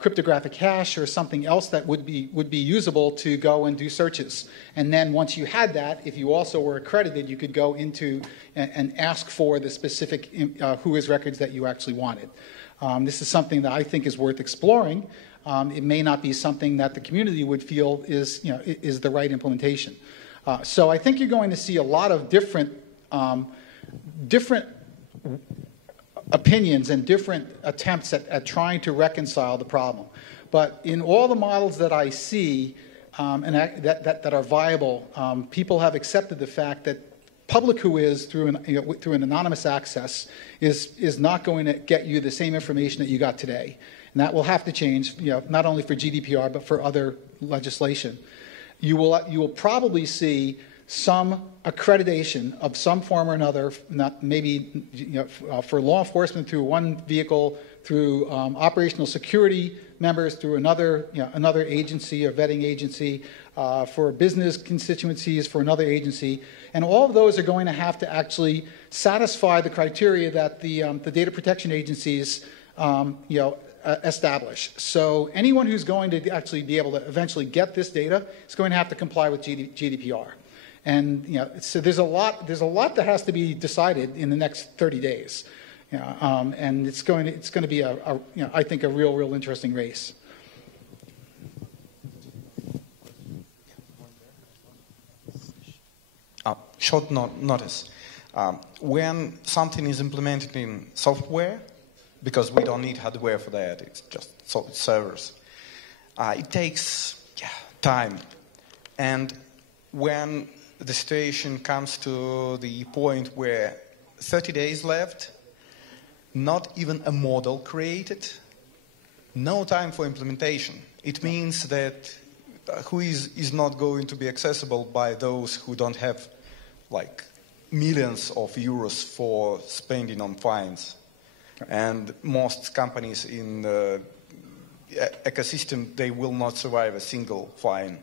cryptographic hash or something else that would be usable to go and do searches. And then once you had that, if you also were accredited, you could go into and ask for the specific WHOIS records that you actually wanted. This is something that I think is worth exploring. It may not be something that the community would feel is the right implementation. So I think you're going to see a lot of different opinions and different attempts at trying to reconcile the problem. But in all the models that I see that are viable, people have accepted the fact that public WHOIS through an anonymous access is not going to get you the same information that you got today. And that will have to change, not only for GDPR but for other legislation. You will probably see some accreditation of some form or another, maybe for law enforcement through one vehicle, through operational security members through another agency or vetting agency, for business constituencies for another agency, and all of those are going to have to actually satisfy the criteria that the data protection agencies establish. So anyone who's going to actually be able to eventually get this data is going to have to comply with GDPR. And so there's a lot that has to be decided in the next 30 days, and it's going to be I think a real interesting race. Short notice. When something is implemented in software, because we don't need hardware for that, it's just servers, it takes time. And when the situation comes to the point where 30 days left, not even a model created, no time for implementation. It means that WHOIS is not going to be accessible by those who don't have like millions of euros for spending on fines. And most companies in the ecosystem, they will not survive a single fine.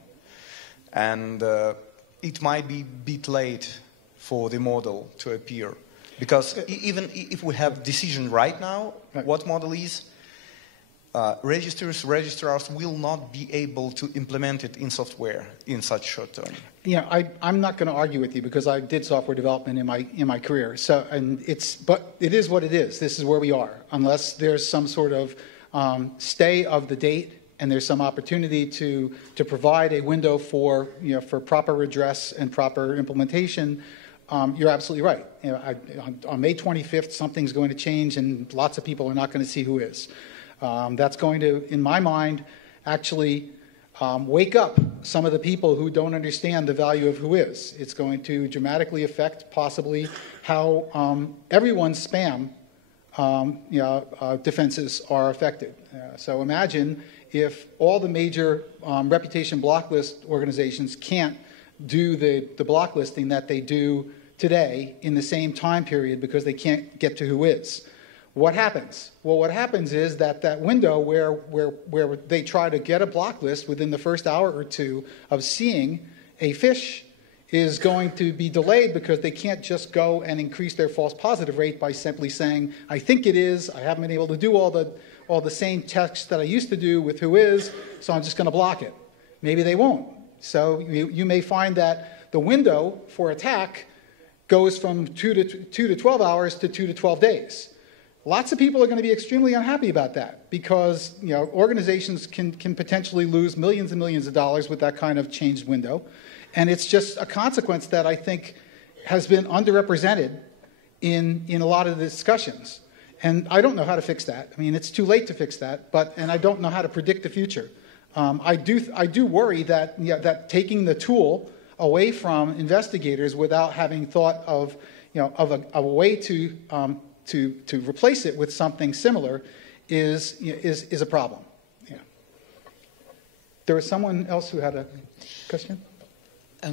And it might be a bit late for the model to appear. Because even if we have decision right now, what model is, registrars will not be able to implement it in software in such short term? Yeah, I'm not going to argue with you because I did software development in my career. So, but it is what it is. This is where we are. Unless there's some sort of stay of the date and there's some opportunity to provide a window for for proper redress and proper implementation. You're absolutely right. On May 25th, something's going to change, and lots of people are not going to see who is. That's going to, in my mind, actually wake up some of the people who don't understand the value of who is. It's going to dramatically affect possibly how everyone's spam defenses are affected. So imagine if all the major reputation block list organizations can't do the block listing that they do today in the same time period because they can't get to who is. What happens? Well, what happens is that window where they try to get a block list within the first hour or two of seeing a phish is going to be delayed because they can't just go and increase their false positive rate by simply saying, I think it is, I haven't been able to do all the same text that I used to do with who is, so I'm just going to block it. Maybe they won't. So you may find that the window for attack goes from 2 to 12 hours to 2 to 12 days. Lots of people are going to be extremely unhappy about that because organizations can potentially lose millions and millions of dollars with that kind of changed window. And it's just a consequence that I think has been underrepresented in a lot of the discussions. And I don't know how to fix that. I mean, it's too late to fix that, and I don't know how to predict the future. I do worry that that taking the tool away from investigators without having thought of a way to replace it with something similar is a problem. Yeah. There was someone else who had a question.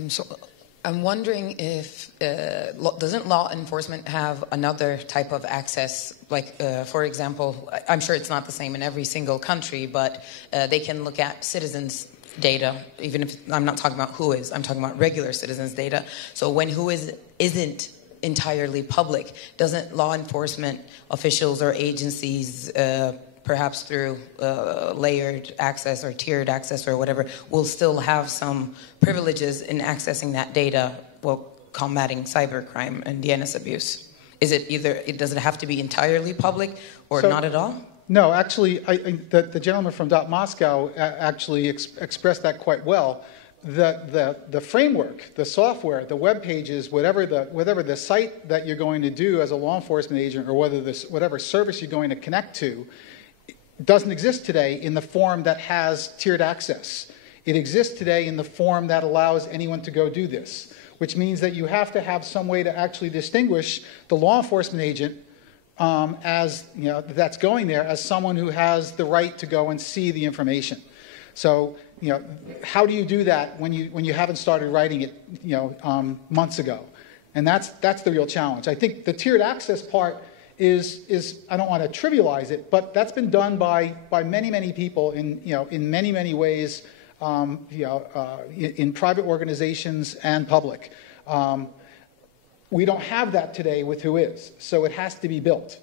So I'm wondering if doesn't law enforcement have another type of access? Like, for example, I'm sure it's not the same in every single country, but they can look at citizens' data, even if I'm not talking about who is, I'm talking about regular citizens' data. So when who isn't entirely public, doesn't law enforcement officials or agencies, perhaps through layered access or tiered access or whatever, will still have some privileges in accessing that data while combating cybercrime and DNS abuse? Is it does it have to be entirely public or not at all? No, actually, the gentleman from Moscow actually expressed that quite well. The framework, the software, the web pages, whatever the site that you're going to do as a law enforcement agent, or whatever service you're going to connect to, doesn't exist today in the form that has tiered access. It exists today in the form that allows anyone to go do this, which means that you have to have some way to actually distinguish the law enforcement agent as that's going there as someone who has the right to go and see the information. So how do you do that when you haven't started writing it months ago? And that's the real challenge. I think the tiered access part is I don't want to trivialize it, but that's been done by many people in many ways, in private organizations and public. We don't have that today with who is, so it has to be built.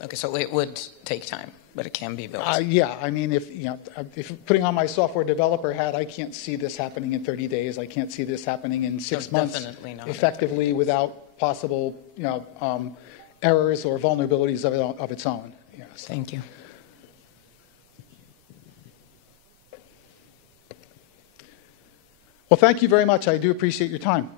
Okay, so it would take time, but it can be built. Yeah, I mean, if putting on my software developer hat, I can't see this happening in 30 days. I can't see this happening in 6 months definitely not effectively without possible errors or vulnerabilities of its own. Yeah, so. Thank you. Well, thank you very much. I do appreciate your time.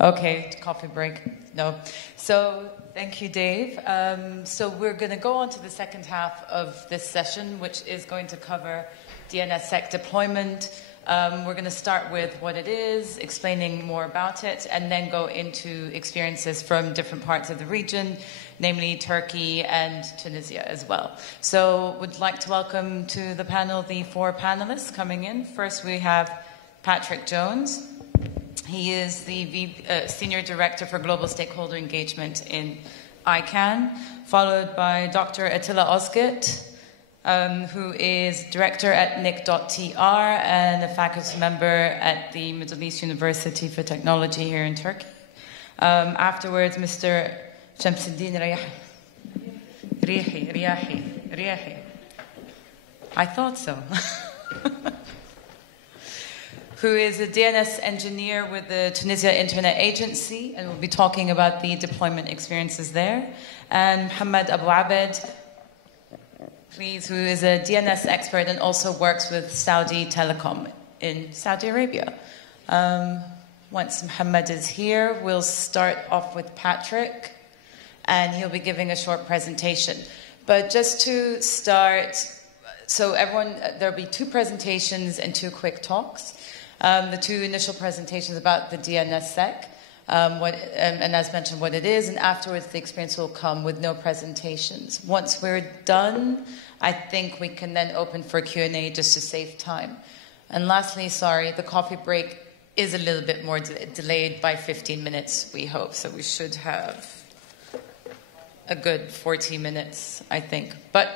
Okay, coffee break. No. So thank you, Dave. So we're going to go on to the second half of this session, which is going to cover DNSSEC deployment. We're going to start with what it is, explaining more about it, and then go into experiences from different parts of the region, namely Turkey and Tunisia as well. So would like to welcome to the panel the 4 panelists coming in. First, we have Patrick Jones. He is the Senior Director for Global Stakeholder Engagement in ICANN, followed by Dr. Attila Özgürt, who is Director at NIC.TR and a faculty member at the Middle East University for Technology here in Turkey. Afterwards, Mr. Shamsuddin Riyahi. I thought so. Who is a DNS engineer with the Tunisia Internet Agency, and will be talking about the deployment experiences there. And Mohammed Abu Abed, please, who is a DNS expert and also works with Saudi Telecom in Saudi Arabia. Once Mohammed is here, we'll start off with Patrick, and he'll be giving a short presentation. But just to start, so everyone, there'll be 2 presentations and 2 quick talks. The 2 initial presentations about the DNSSEC, and as mentioned, what it is, and afterwards the experience will come with no presentations. Once we're done, I think we can then open for Q&A just to save time. And lastly, sorry, the coffee break is a little bit more delayed by 15 minutes, we hope, so we should have a good 40 minutes, I think. But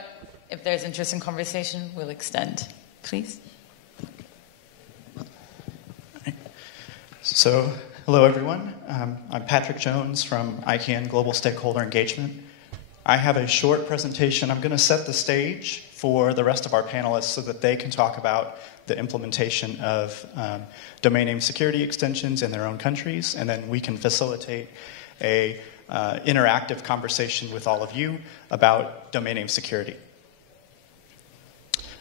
if there's interest in conversation, we'll extend. Please. So, hello everyone. I'm Patrick Jones from ICANN Global Stakeholder Engagement. I have a short presentation. I'm going to set the stage for the rest of our panelists so that they can talk about the implementation of domain name security extensions in their own countries, and then we can facilitate a interactive conversation with all of you about domain name security.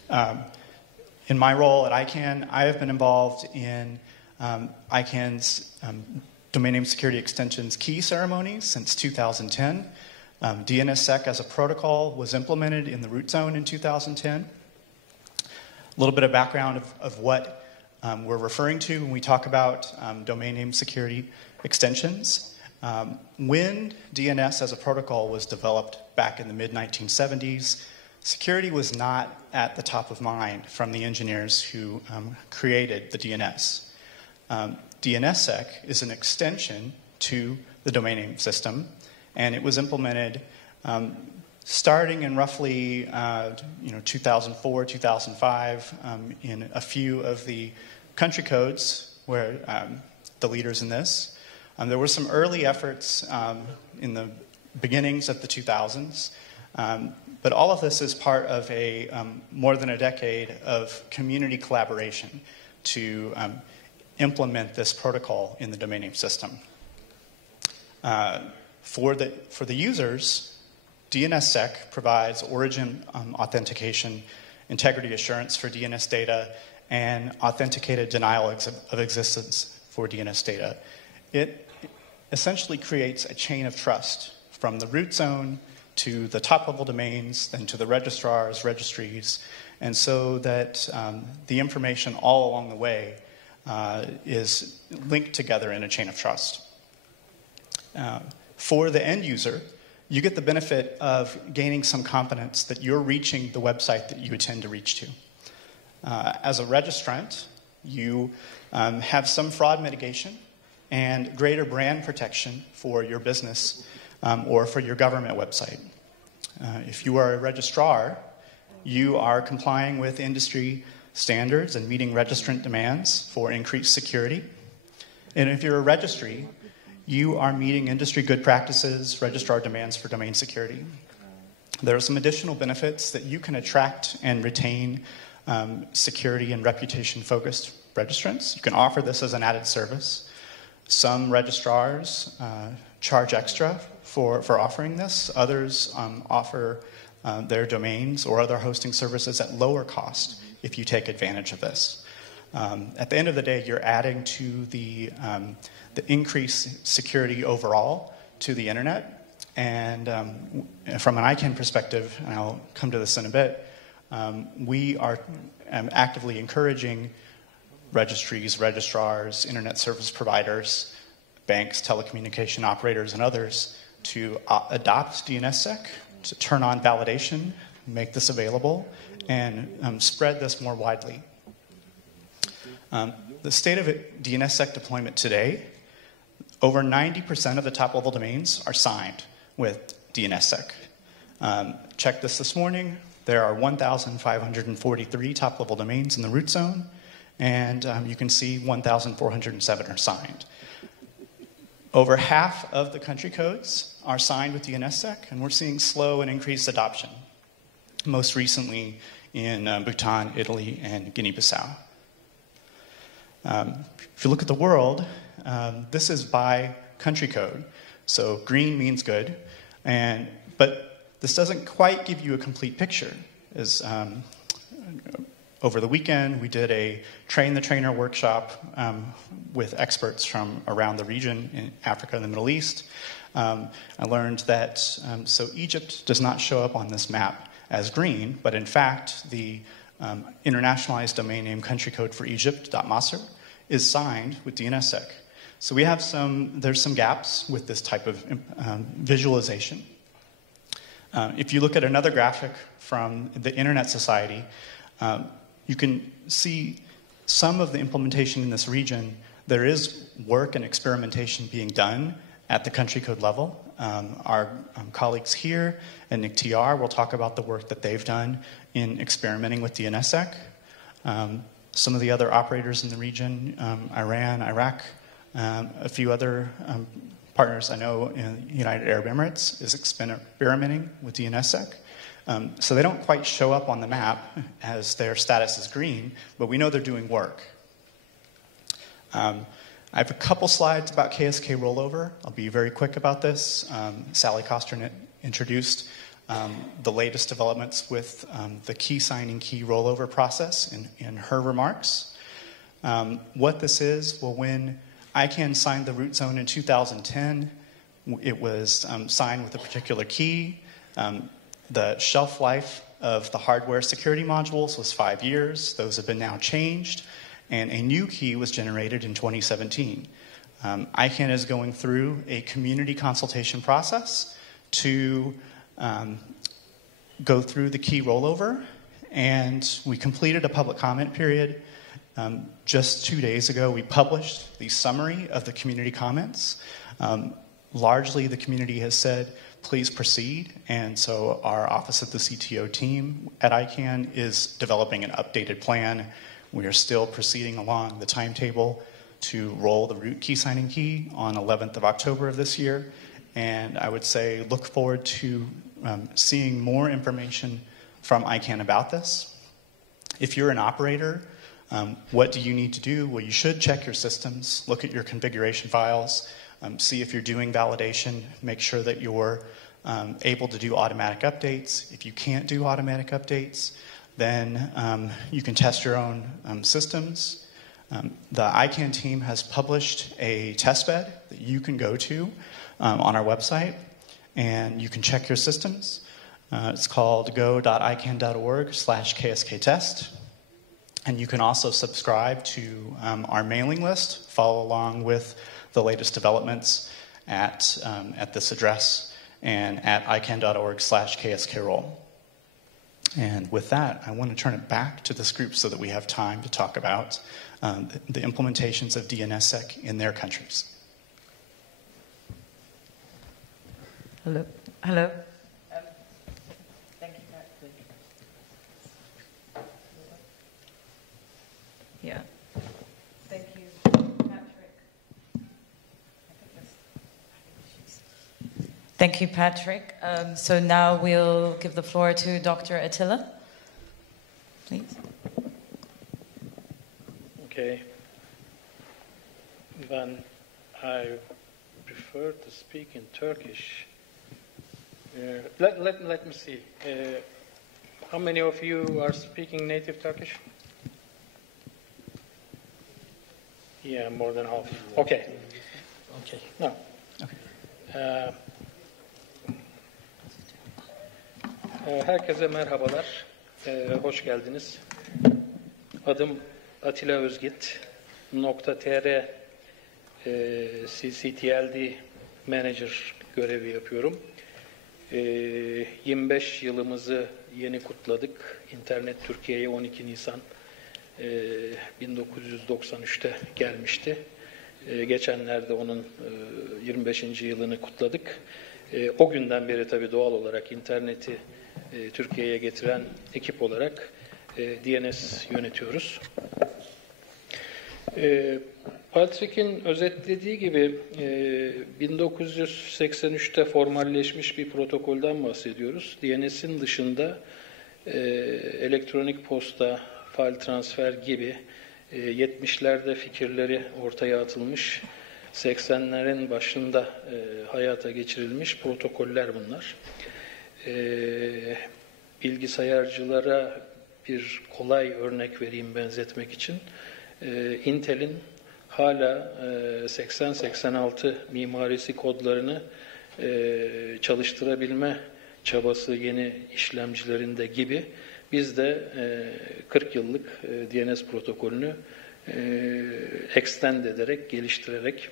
In my role at ICANN, I have been involved in ICANN's domain name security extensions key ceremonies since 2010. DNSSEC as a protocol was implemented in the root zone in 2010. A little bit of background of what we're referring to when we talk about domain name security extensions. When DNS as a protocol was developed back in the mid-1970s, security was not at the top of mind from the engineers who created the DNS. DNSSEC is an extension to the domain name system, and it was implemented starting in roughly 2004, 2005 in a few of the country codes where the leaders in this. There were some early efforts in the beginnings of the 2000s, but all of this is part of a more than a decade of community collaboration to implement this protocol in the domain name system. For the users, DNSSEC provides origin authentication, integrity assurance for DNS data, and authenticated denial of existence for DNS data. It essentially creates a chain of trust from the root zone to the top-level domains, then to the registrars, registries, and so that the information all along the way is linked together in a chain of trust. For the end user, you get the benefit of gaining some confidence that you're reaching the website that you intend to reach to. As a registrant, you have some fraud mitigation and greater brand protection for your business or for your government website. If you are a registrar, you are complying with industry standards and meeting registrant demands for increased security. And if you're a registry, you are meeting industry good practices, registrar demands for domain security. There are some additional benefits that you can attract and retain security and reputation-focused registrants. You can offer this as an added service. Some registrars charge extra for offering this. Others offer their domains or other hosting services at lower cost if you take advantage of this. At the end of the day, you're adding to the increased security overall to the internet. And from an ICANN perspective, and I'll come to this in a bit, we are actively encouraging registries, registrars, internet service providers, banks, telecommunication operators, and others to adopt DNSSEC, to turn on validation, make this available, and spread this more widely. The state of DNSSEC deployment today, over 90% of the top-level domains are signed with DNSSEC. Checked this morning. There are 1,543 top-level domains in the root zone, and you can see 1,407 are signed. Over half of the country codes are signed with DNSSEC, and we're seeing slow and increased adoption, most recently in Bhutan, Italy, and Guinea-Bissau. If you look at the world, this is by country code. So green means good, but this doesn't quite give you a complete picture. Over the weekend, we did a Train the Trainer workshop with experts from around the region in Africa and the Middle East. I learned that, so Egypt does not show up on this map as green, but in fact, the internationalized domain name country code for Egypt, .masr, is signed with DNSSEC. So we have there's some gaps with this type of visualization. If you look at another graphic from the Internet Society, you can see some of the implementation in this region. There is work and experimentation being done at the country code level. Our colleagues here at NICTR will talk about the work that they've done in experimenting with DNSSEC. Some of the other operators in the region, Iran, Iraq, a few other partners I know in the United Arab Emirates is experimenting with DNSSEC. So they don't quite show up on the map as their status is green, but we know they're doing work. I have a couple slides about KSK rollover. I'll be very quick about this. Sally Koster introduced the latest developments with the key signing key rollover process in her remarks. What this is, well, when ICANN signed the root zone in 2010, it was signed with a particular key. The shelf life of the hardware security modules was 5 years. Those have been now changed, and a new key was generated in 2017. ICANN is going through a community consultation process to go through the key rollover, and we completed a public comment period. Just 2 days ago, we published the summary of the community comments. Largely, the community has said, please proceed, and so our Office of the CTO team at ICANN is developing an updated plan. We are still proceeding along the timetable to roll the root key signing key on 11th of October of this year, and I would say look forward to seeing more information from ICANN about this. If you're an operator, what do you need to do? Well, you should check your systems, look at your configuration files, see if you're doing validation, make sure that you're able to do automatic updates. If you can't do automatic updates, then you can test your own systems. The ICANN team has published a testbed that you can go to on our website, and you can check your systems. It's called go.icann.org/ksk-test. And you can also subscribe to our mailing list, follow along with the latest developments at this address and at icann.org/kskroll. And with that, I want to turn it back to this group so that we have time to talk about the implementations of DNSSEC in their countries. Hello. Hello. Thank you, Patrick. Yeah. Thank you, Patrick. Thank you, Patrick. So now we'll give the floor to Dr. Attila, please. Okay. Then I prefer to speak in Turkish Let me see. How many of you are speaking native Turkish? Yeah, more than half. Okay. Okay. No. Herkese merhabalar. Hoş geldiniz. Adım Atilla Özgit. .tr CCTLD Manager görevi yapıyorum. 25 yılımızı yeni kutladık. İnternet Türkiye'ye 12 Nisan 1993'te gelmişti. Geçenlerde onun 25. yılını kutladık. O günden beri tabii doğal olarak interneti Türkiye'ye getiren ekip olarak DNS yönetiyoruz. Patrick'in özetlediği gibi 1983'te formalleşmiş bir protokolden bahsediyoruz. DNS'in dışında elektronik posta, file transfer gibi 70'lerde fikirleri ortaya atılmış, 80'lerin başında hayata geçirilmiş protokoller bunlar. Bilgisayarcılara bir kolay örnek vereyim benzetmek için. Intel'in hala 80-86 mimarisi kodlarını çalıştırabilme çabası yeni işlemcilerinde gibi biz de 40 yıllık DNS protokolünü extend ederek, geliştirerek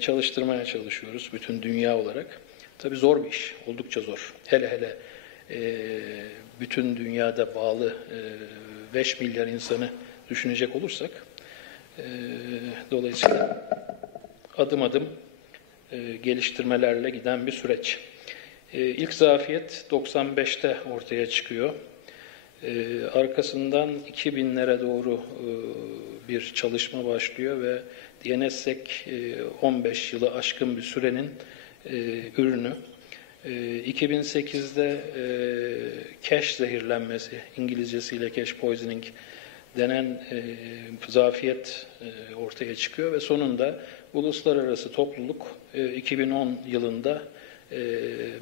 çalıştırmaya çalışıyoruz bütün dünya olarak. Tabii zor bir iş, oldukça zor. Hele hele bütün dünyada bağlı 5 milyar insanı düşünecek olursak, dolayısıyla adım adım geliştirmelerle giden bir süreç. İlk zafiyet 95'te ortaya çıkıyor. Arkasından 2000'lere doğru bir çalışma başlıyor ve DNSSEC 15 yılı aşkın bir sürenin ürünü. 2008'de cache zehirlenmesi, İngilizcesiyle cache poisoning denen zafiyet ortaya çıkıyor ve sonunda uluslararası topluluk 2010 yılında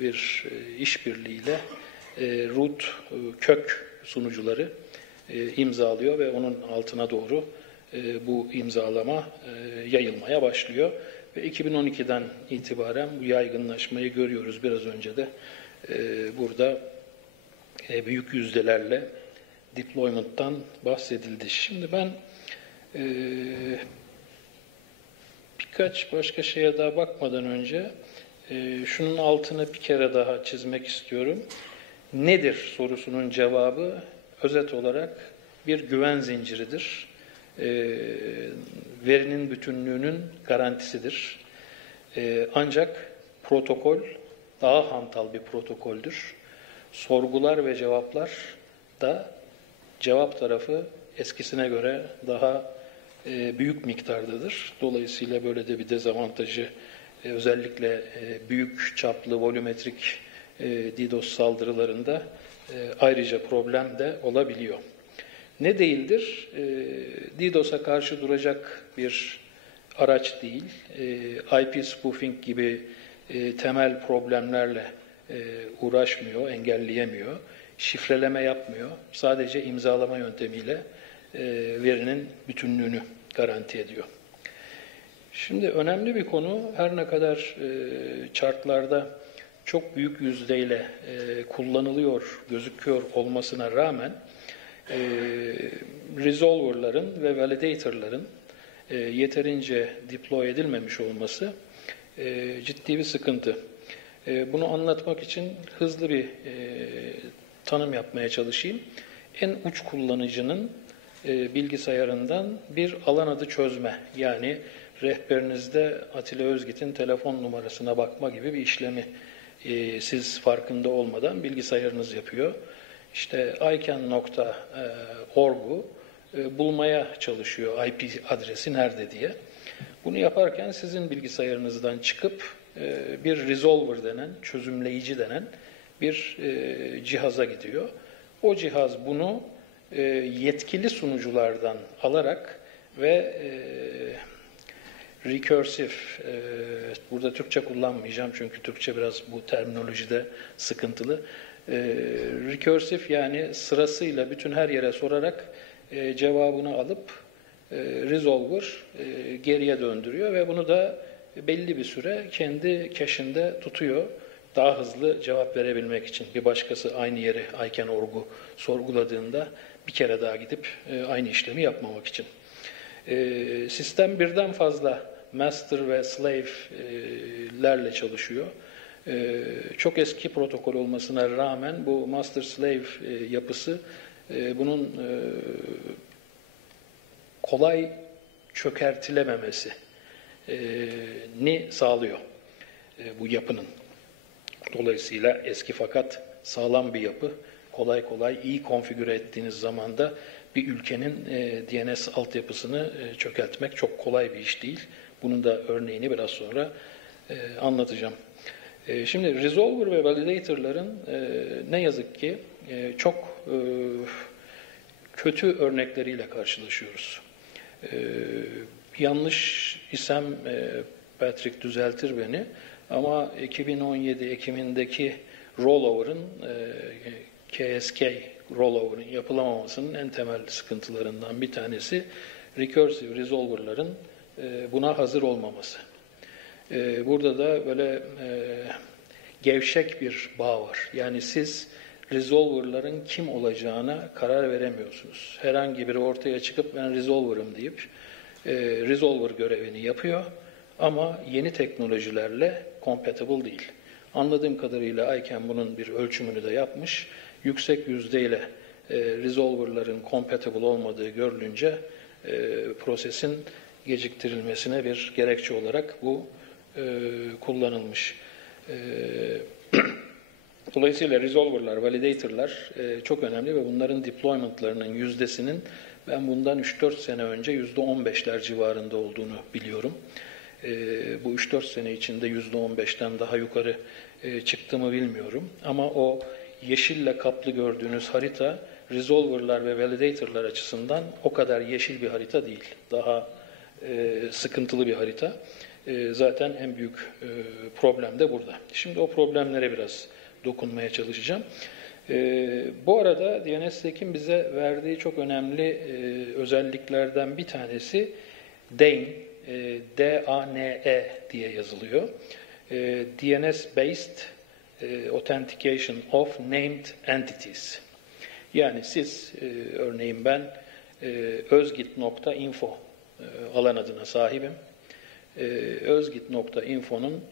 bir işbirliğiyle root kök sunucuları imzalıyor ve onun altına doğru bu imzalama yayılmaya başlıyor. Ve 2012'den itibaren bu yaygınlaşmayı görüyoruz. Biraz önce de burada büyük yüzdelerle deployment'tan bahsedildi. Şimdi ben birkaç başka şeye daha bakmadan önce şunun altını bir kere daha çizmek istiyorum. Nedir sorusunun cevabı özet olarak bir güven zinciridir. Verinin bütünlüğünün garantisidir. Ancak protokol daha hantal bir protokoldür. Sorgular ve cevaplar da cevap tarafı eskisine göre daha büyük miktardadır. Dolayısıyla böyle de bir dezavantajı özellikle büyük çaplı volümetrik DDoS saldırılarında ayrıca problem de olabiliyor. Ne değildir? DDoS'a karşı duracak bir araç değil. IP spoofing gibi temel problemlerle uğraşmıyor, engelleyemiyor. Şifreleme yapmıyor. Sadece imzalama yöntemiyle verinin bütünlüğünü garanti ediyor. Şimdi önemli bir konu, her ne kadar chartlarda çok büyük yüzdeyle kullanılıyor, gözüküyor olmasına rağmen resolver'ların ve validator'ların yeterince deploy edilmemiş olması ciddi bir sıkıntı. Bunu anlatmak için hızlı bir tanım yapmaya çalışayım. En uç kullanıcının bilgisayarından bir alan adı çözme, yani rehberinizde Atilla Özgit'in telefon numarasına bakma gibi bir işlemi siz farkında olmadan bilgisayarınız yapıyor. İşte ICANN.org'u bulmaya çalışıyor, IP adresi nerede diye. Bunu yaparken sizin bilgisayarınızdan çıkıp bir resolver denen, çözümleyici denen bir cihaza gidiyor. O cihaz bunu yetkili sunuculardan alarak ve recursive, burada Türkçe kullanmayacağım çünkü Türkçe biraz bu terminolojide sıkıntılı. Recursive yani sırasıyla bütün her yere sorarak cevabını alıp resolver geriye döndürüyor ve bunu da belli bir süre kendi cache'inde tutuyor. Daha hızlı cevap verebilmek için. Bir başkası aynı yeri ICANN orgu sorguladığında bir kere daha gidip aynı işlemi yapmamak için. Sistem birden fazla master ve slave'lerle çalışıyor. Çok eski protokol olmasına rağmen bu master-slave yapısı bunun kolay çökertilememesi ni sağlıyor bu yapının. Dolayısıyla eski fakat sağlam bir yapı. Kolay kolay iyi konfigüre ettiğiniz zaman da bir ülkenin DNS altyapısını çökertmek çok kolay bir iş değil. Bunun da örneğini biraz sonra anlatacağım. Şimdi resolver ve validator'ların ne yazık ki çok kötü örnekleriyle karşılaşıyoruz. Yanlış isem Patrick düzeltir beni ama 2017 Ekim'indeki rollover'ın KSK rollover'ın yapılamamasının en temel sıkıntılarından bir tanesi recursive resolver'ların buna hazır olmaması. Burada da böyle gevşek bir bağ var. Yani siz resolver'ların kim olacağına karar veremiyorsunuz. Herhangi biri ortaya çıkıp ben resolver'ım deyip resolver görevini yapıyor ama yeni teknolojilerle compatible değil. Anladığım kadarıyla ICANN bunun bir ölçümünü de yapmış. Yüksek yüzdeyle resolver'ların compatible olmadığı görülünce prosesin geciktirilmesine bir gerekçe olarak bu kullanılmış. Dolayısıyla resolver'lar, validator'lar çok önemli ve bunların deployment'larının yüzdesinin ben bundan 3-4 sene önce %15'ler civarında olduğunu biliyorum. Bu 3-4 sene içinde %15'ten daha yukarı çıktı mı bilmiyorum. Ama o yeşille kaplı gördüğünüz harita resolver'lar ve validator'lar açısından o kadar yeşil bir harita değil. Daha sıkıntılı bir harita. Zaten en büyük problem de burada. Şimdi o problemlere biraz dokunmaya çalışacağım. Bu arada DNSSEC'in bize verdiği çok önemli özelliklerden bir tanesi DANE, D-A-N-E diye yazılıyor. DNS-Based Authentication of Named Entities. Yani siz, örneğin ben özgit.info alan adına sahibim. Özgit.info'nun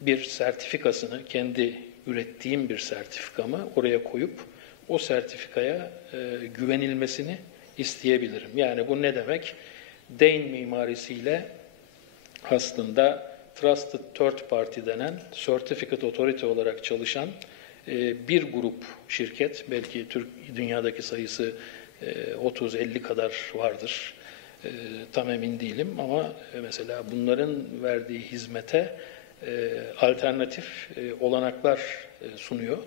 bir sertifikasını, kendi ürettiğim bir sertifikamı oraya koyup o sertifikaya güvenilmesini isteyebilirim. Yani bu ne demek? DANE mimarisiyle aslında Trusted Third Party denen Certificate Authority olarak çalışan bir grup şirket, belki dünyadaki sayısı 30-50 kadar vardır. Tam emin değilim ama mesela bunların verdiği hizmete alternatif olanaklar sunuyor.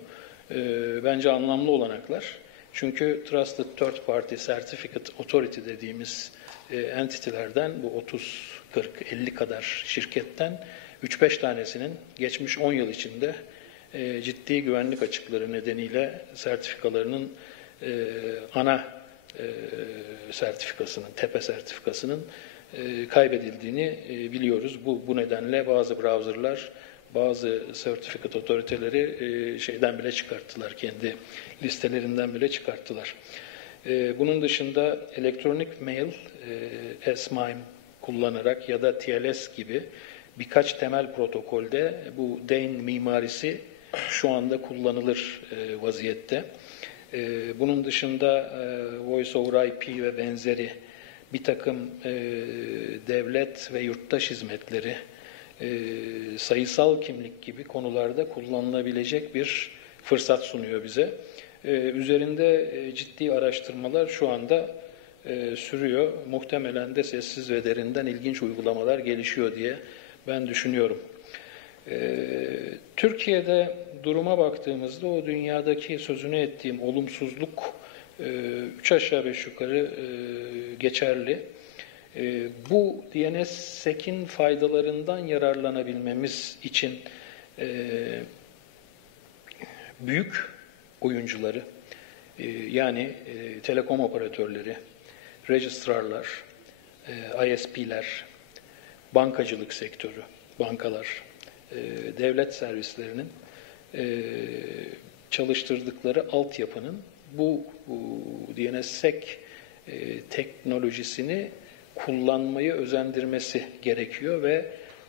Bence anlamlı olanaklar. Çünkü Trusted Third Party Certificate Authority dediğimiz entity'lerden bu 30, 40, 50 kadar şirketten 3-5 tanesinin geçmiş 10 yıl içinde ciddi güvenlik açıkları nedeniyle sertifikalarının ana sertifikasının, tepe sertifikasının kaybedildiğini biliyoruz. Bu nedenle bazı browserlar, bazı certificate otoriteleri şeyden bile çıkarttılar, kendi listelerinden bile çıkarttılar. Bunun dışında elektronik mail, S-MIME kullanarak ya da TLS gibi birkaç temel protokolde bu DANE mimarisi şu anda kullanılır vaziyette. Bunun dışında Voice over IP ve benzeri bir takım devlet ve yurttaş hizmetleri, sayısal kimlik gibi konularda kullanılabilecek bir fırsat sunuyor bize. Üzerinde ciddi araştırmalar şu anda sürüyor. Muhtemelen de sessiz ve derinden ilginç uygulamalar gelişiyor diye ben düşünüyorum. Türkiye'de duruma baktığımızda o dünyadaki sözünü ettiğim olumsuzluk 3 aşağı 5 yukarı geçerli. Bu DNSSEC'in faydalarından yararlanabilmemiz için büyük oyuncuları, yani telekom operatörleri, registrarlar, ISP'ler, bankacılık sektörü, bankalar, devlet servislerinin çalıştırdıkları altyapının bu DNSSEC teknolojisini kullanmayı özendirmesi gerekiyor ve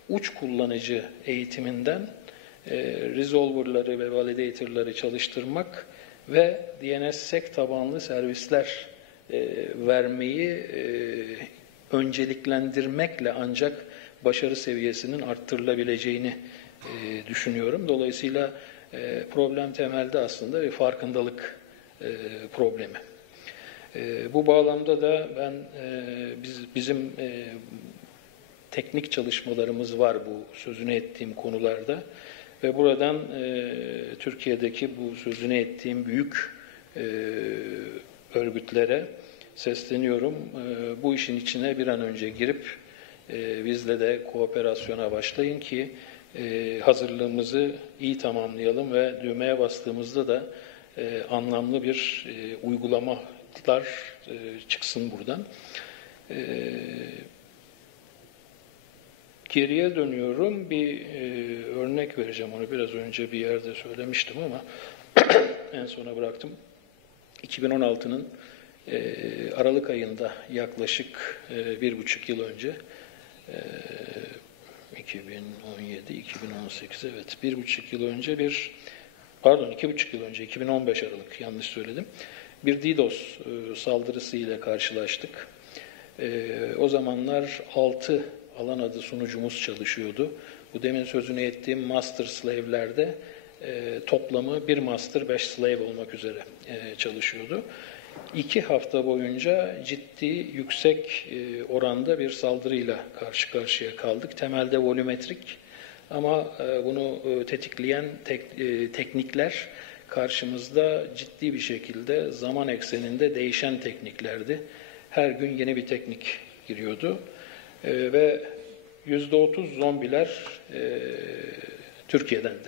uç kullanıcı eğitiminden resolver'ları ve validator'ları çalıştırmak ve DNSSEC tabanlı servisler vermeyi önceliklendirmekle ancak başarı seviyesinin arttırılabileceğini düşünüyorum. Dolayısıyla problem temelde aslında bir farkındalık problemi. Bu bağlamda da ben bizim teknik çalışmalarımız var bu sözünü ettiğim konularda ve buradan Türkiye'deki bu sözünü ettiğim büyük örgütlere sesleniyorum. Bu işin içine bir an önce girip bizle de kooperasyona başlayın ki hazırlığımızı iyi tamamlayalım ve düğmeye bastığımızda da anlamlı bir uygulamalar çıksın buradan. Geriye dönüyorum. Bir örnek vereceğim. Onu biraz önce bir yerde söylemiştim ama en sona bıraktım. 2016'nın Aralık ayında yaklaşık 1,5 yıl önce 2017, 2018 evet 1,5 yıl önce 2,5 yıl önce 2015 Aralık yanlış söyledim. Bir DDoS saldırısı ile karşılaştık. O zamanlar 6 alan adı sunucumuz çalışıyordu. Bu demin sözünü ettiğim master slave'lerde toplamı 1 master 5 slave olmak üzere çalışıyordu. 2 hafta boyunca ciddi, yüksek oranda bir saldırıyla karşı karşıya kaldık. Temelde volümetrik ama bunu tetikleyen teknikler karşımızda ciddi bir şekilde zaman ekseninde değişen tekniklerdi. Her gün yeni bir teknik giriyordu. Ve %30 zombiler Türkiye'dendi.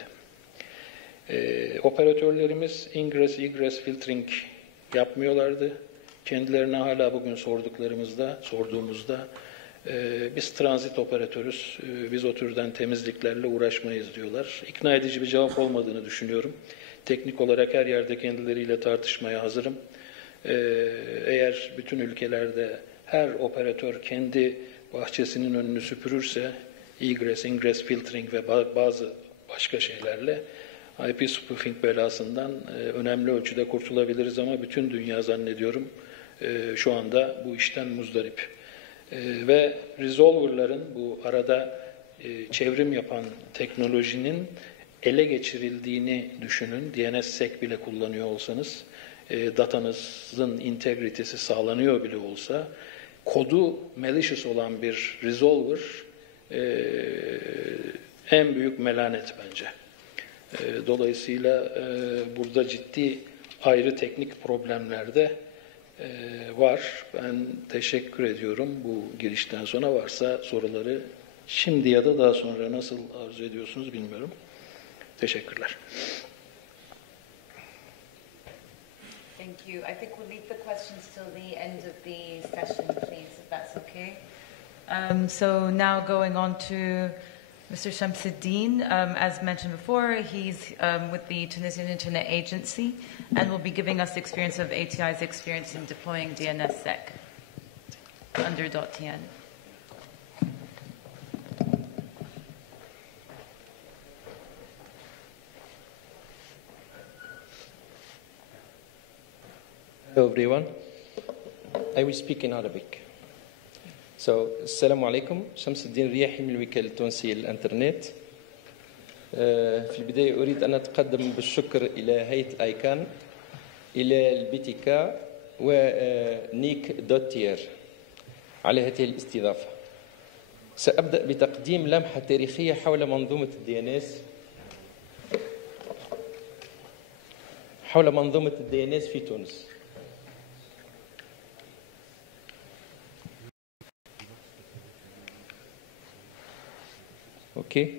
Operatörlerimiz ingress filtering yapmıyorlardı. Kendilerine hala bugün sorduğumuzda biz transit operatörüz, biz o türden temizliklerle uğraşmayız diyorlar. İkna edici bir cevap olmadığını düşünüyorum. Teknik olarak her yerde kendileriyle tartışmaya hazırım. Eğer bütün ülkelerde her operatör kendi bahçesinin önünü süpürürse egress, ingress filtering ve bazı başka şeylerle IP spoofing belasından önemli ölçüde kurtulabiliriz ama bütün dünya zannediyorum şu anda bu işten muzdarip. Ve resolver'ların bu arada çevrim yapan teknolojinin ele geçirildiğini düşünün. DNSSEC bile kullanıyor olsanız, datanızın integritesi sağlanıyor bile olsa, kodu malicious olan bir resolver en büyük melanet bence. Dolayısıyla burada ciddi ayrı teknik problemler de var. Ben teşekkür ediyorum bu girişten sonra. Varsa soruları şimdi ya da daha sonra nasıl arzu ediyorsunuz bilmiyorum. Teşekkürler. Thank you. I think we'll leave the questions till the end of the session, please, if that's okay. So now going on to Mr. Shamsuddin. As mentioned before, he's with the Tunisian Internet Agency and will be giving us the experience of ATI's experience in deploying DNSSEC under .tn. Hello everyone. I will speak in Arabic. So, السلام عليكم. شمس الدين رياحي من الوكالة التونسية للإنترنت. في البداية أريد أن أتقدم بالشكر إلى هيئة الآيكان، إلى البي تي كا ونيك دوتير على هذه الاستضافة. سأبدأ بتقديم لمحة تاريخية حول منظومة الدي ان اس في تونس. أوكي.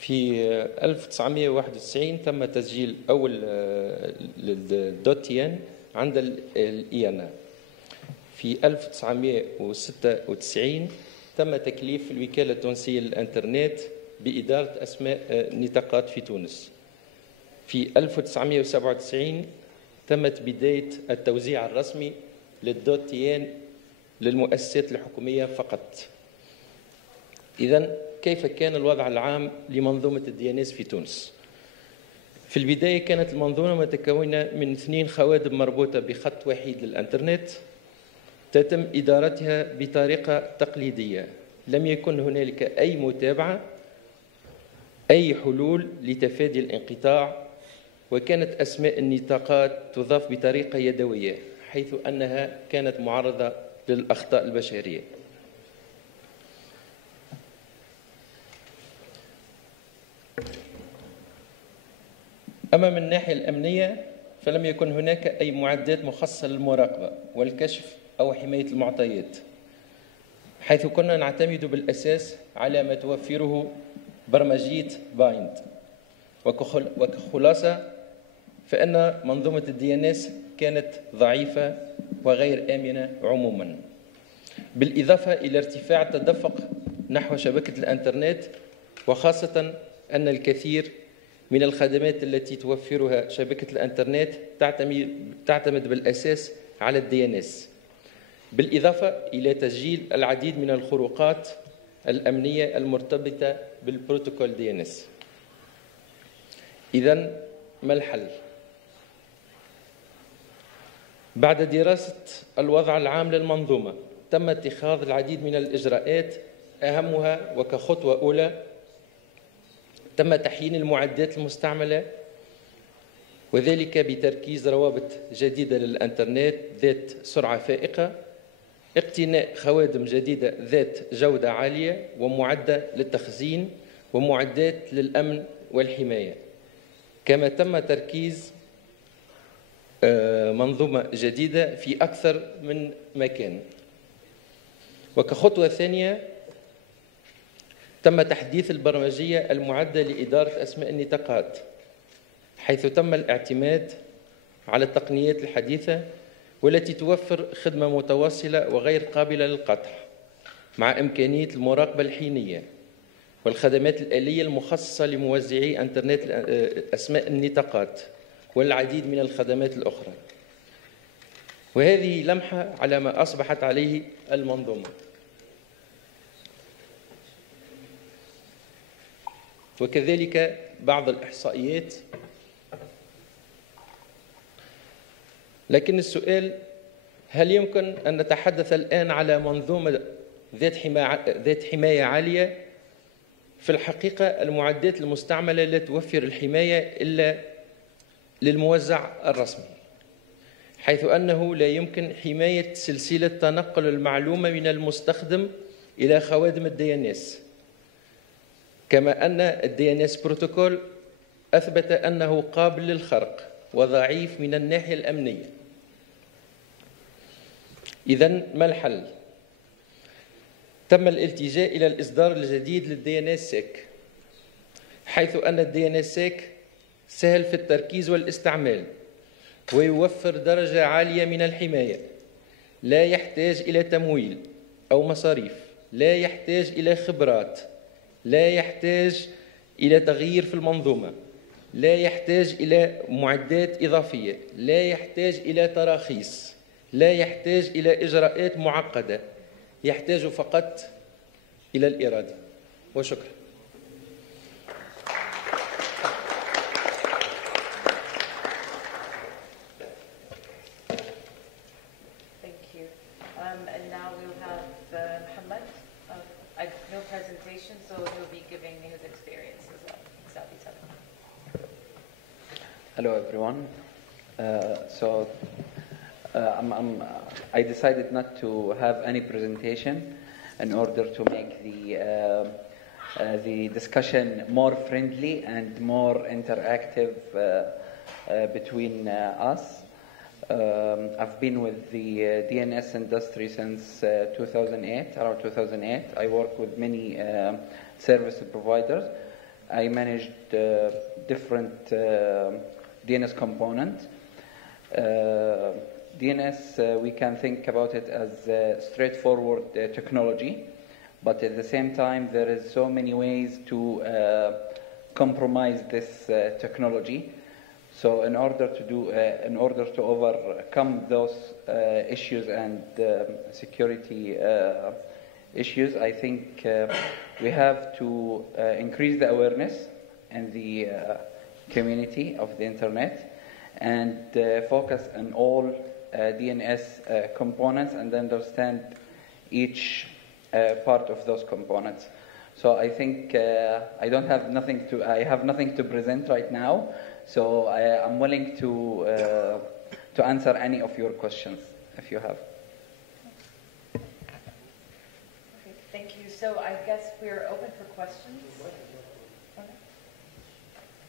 في 1991 تم تسجيل أول الدوتيان عند الإيانا. في 1996 تم تكليف الوكالة التونسية للإنترنت بإدارة أسماء نطاقات في تونس. في 1997 تمت بداية التوزيع الرسمي للدوتيان للمؤسسات الحكومية فقط. إذن كيف كان الوضع العام لمنظومة الDNS في تونس؟ في البداية كانت المنظومة متكونة من 2 خوادم مربوطة بخط وحيد للإنترنت تتم إدارتها بطريقة تقليدية. لم يكن هنالك أي متابعة، أي حلول لتفادي الانقطاع، وكانت أسماء النطاقات تضاف بطريقة يدوية حيث أنها كانت معرضة للأخطاء البشرية. أما من الناحية الأمنية فلم يكن هناك أي معدات مخصصة للمراقبة والكشف أو حماية المعطيات، حيث كنا نعتمد بالأساس على ما توفره برمجية بايند. وكخلاصة فإن منظومة الDNS كانت ضعيفة وغير آمنة عموما، بالإضافة إلى ارتفاع التدفق نحو شبكة الإنترنت، وخاصة أن الكثير من الخدمات التي توفرها شبكة الإنترنت تعتمد بالأساس على الDNS، بالإضافة إلى تسجيل العديد من الخروقات الأمنية المرتبطة بالبروتوكول DNS. إذن ما الحل؟ بعد دراسة الوضع العام للمنظومة تم اتخاذ العديد من الإجراءات، أهمها وكخطوة أولى تم تحيين المعدات المستعملة، وذلك بتركيز روابط جديدة للإنترنت ذات سرعة فائقة، اقتناء خوادم جديدة ذات جودة عالية ومعدة للتخزين، ومعدات للأمن والحماية. كما تم تركيز منظومة جديدة في أكثر من مكان. وكخطوة ثانية تم تحديث البرمجية المعدة لإدارة أسماء النطاقات، حيث تم الاعتماد على التقنيات الحديثة والتي توفر خدمة متواصلة وغير قابلة للقطع، مع إمكانية المراقبة الحينية والخدمات الآلية المخصصة لموزعي إنترنت أسماء النطاقات والعديد من الخدمات الأخرى. وهذه لمحة على ما أصبحت عليه المنظومة. وكذلك بعض الإحصائيات. لكن السؤال: هل يمكن أن نتحدث الآن على منظومة ذات حماية عالية؟ في الحقيقة المعدات المستعملة لا توفر الحماية إلا للموزع الرسمي، حيث أنه لا يمكن حماية سلسلة تنقل المعلومة من المستخدم إلى خوادم الDNS، كما أن الDNS بروتوكول أثبت أنه قابل للخرق وضعيف من الناحية الأمنية. إذن ما الحل؟ تم الالتجاء إلى الإصدار الجديد للDNSSEC، حيث أن الDNSSEC سهل في التركيز والاستعمال ويوفر درجة عالية من الحماية، لا يحتاج إلى تمويل أو مصاريف، لا يحتاج إلى خبرات، لا يحتاج إلى تغيير في المنظومة، لا يحتاج إلى معدات إضافية، لا يحتاج إلى تراخيص، لا يحتاج إلى إجراءات معقدة، يحتاج فقط إلى الإرادة. وشكرا. Thank you. And now we'll have Mohammed. No presentation, so he'll be giving his experience as well. Hello, everyone. I decided not to have any presentation in order to make the discussion more friendly and more interactive between us. I've been with the DNS industry since 2008, around 2008. I work with many service providers. I managed different DNS components. DNS, we can think about it as straightforward technology, but at the same time, there is so many ways to compromise this technology. So, in order to overcome those issues and security issues, I think we have to increase the awareness in the community of the internet and focus on all DNS components and understand each part of those components. So I think I have nothing to present right now. So I'm willing to answer any of your questions if you have. Okay, thank you. So I guess we're open for questions.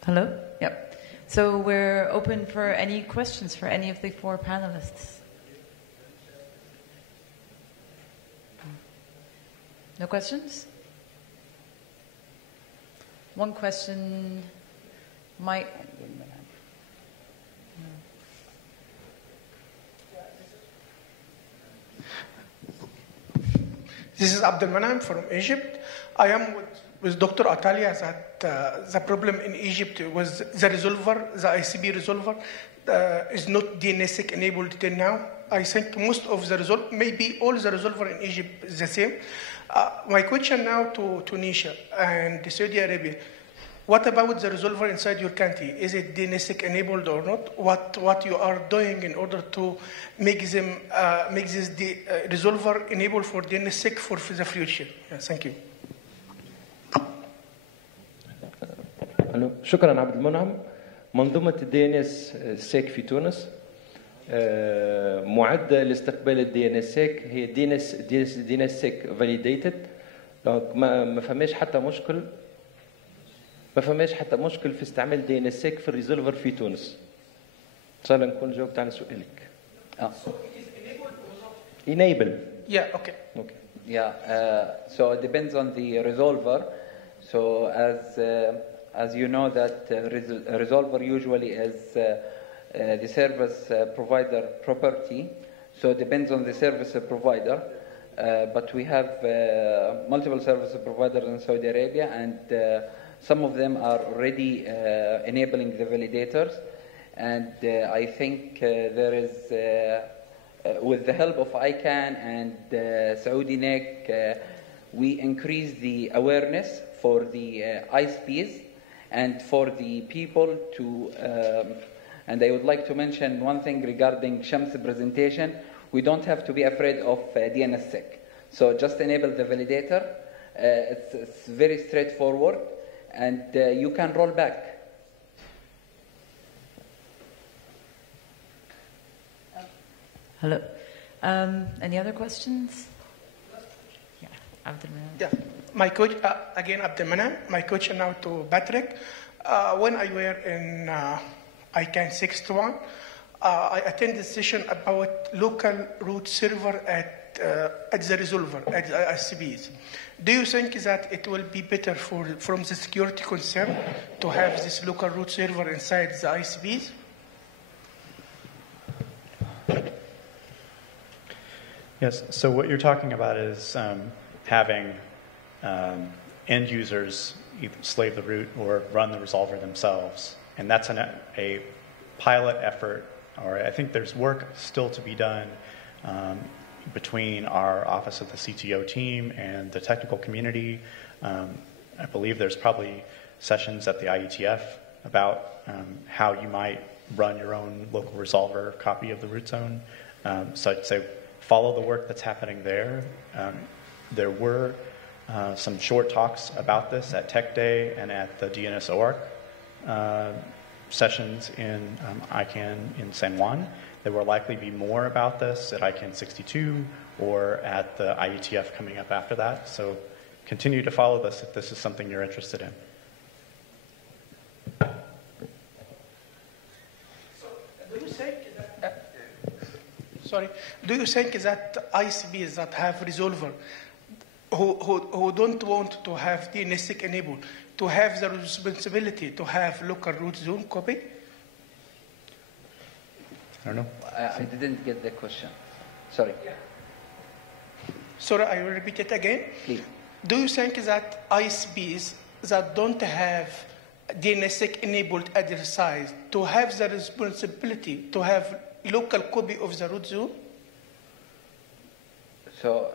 Hello? Yep. So we're open for any questions for any of the four panelists. No questions? One question might... This is Abdel Manam from Egypt. I am with Dr. Atalia that the problem in Egypt was the resolver, the ICB resolver, is not DNSSEC enabled till now. I think most of the resolver, maybe all the resolver in Egypt is the same. My question now to Tunisia and Saudi Arabia, what about the resolver inside your country? Is it DNSSEC enabled or not? What you are doing in order to make this resolver enabled for DNSSEC for the future? Thank you. شكرا عبد المنعم. منظومة الدي ان اس سيك في تونس معدة لاستقبال الدي ان اس سيك، هي دي ان اس سيك فاليديتد، دونك ما فماش حتى مشكل في استعمال دي ان اس سيك في الريزولفر في تونس. ان شاء الله نكون جاوبت على سؤالك. Enable. Yeah. Okay. Okay. Yeah. So it depends on the resolver. So as you know that resolver usually is the service provider property. So it depends on the service provider. But we have multiple service providers in Saudi Arabia, and some of them are already enabling the validators. And I think there is, with the help of ICANN and Saudi NEC, we increase the awareness for the ISPs and for the people to, and I would like to mention one thing regarding Sham's presentation. We don't have to be afraid of DNSSEC. So just enable the validator. It's very straightforward, and you can roll back. Hello. Any other questions? Yeah, Abdelmanan. Yeah, my coach again, Abdelmanan. My question now to Patrick. When I were in ICANN 61, I attended a session about local root server at the resolver, at the ICBs. Do you think that it will be better from the security concern to have this local root server inside the ICBs? Yes, so what you're talking about is having end users either slave the root or run the resolver themselves. And that's a pilot effort, or I think there's work still to be done between our office of the CTO team and the technical community. I believe there's probably sessions at the IETF about how you might run your own local resolver copy of the root zone. So I'd say follow the work that's happening there. There were some short talks about this at Tech Day and at the DNS OARC sessions in ICANN in San Juan. There will likely be more about this at ICANN 62 or at the IETF coming up after that. So continue to follow this if this is something you're interested in. Do you think that ICBs that have resolver, who don't want to have DNSSEC enabled to have the responsibility to have local root zone copy? I don't know. I didn't get the question. Sorry. Sorry, I will repeat it again. Please. Do you think that ISPs that don't have DNSSEC enabled address size to have the responsibility to have local copy of the root zone? So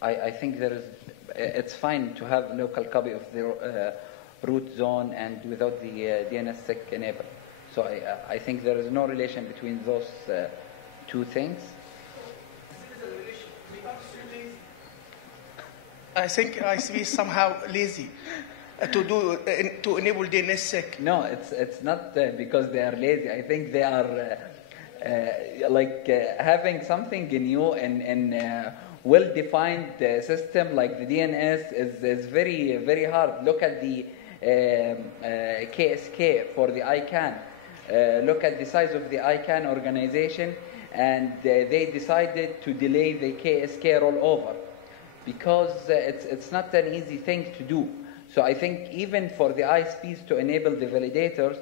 I think it's fine to have local copy of the root zone and without the DNSSEC enabled. So I think there is no relation between those two things. I think ISP is somehow lazy to enable DNSSEC. No, it's not because they are lazy. I think they are having something new and well-defined system like the DNS is very, very hard. Look at the KSK for the ICANN. Look at the size of the ICANN organization, and they decided to delay the KSK rollover because it's not an easy thing to do. So I think even for the ISPs to enable the validators,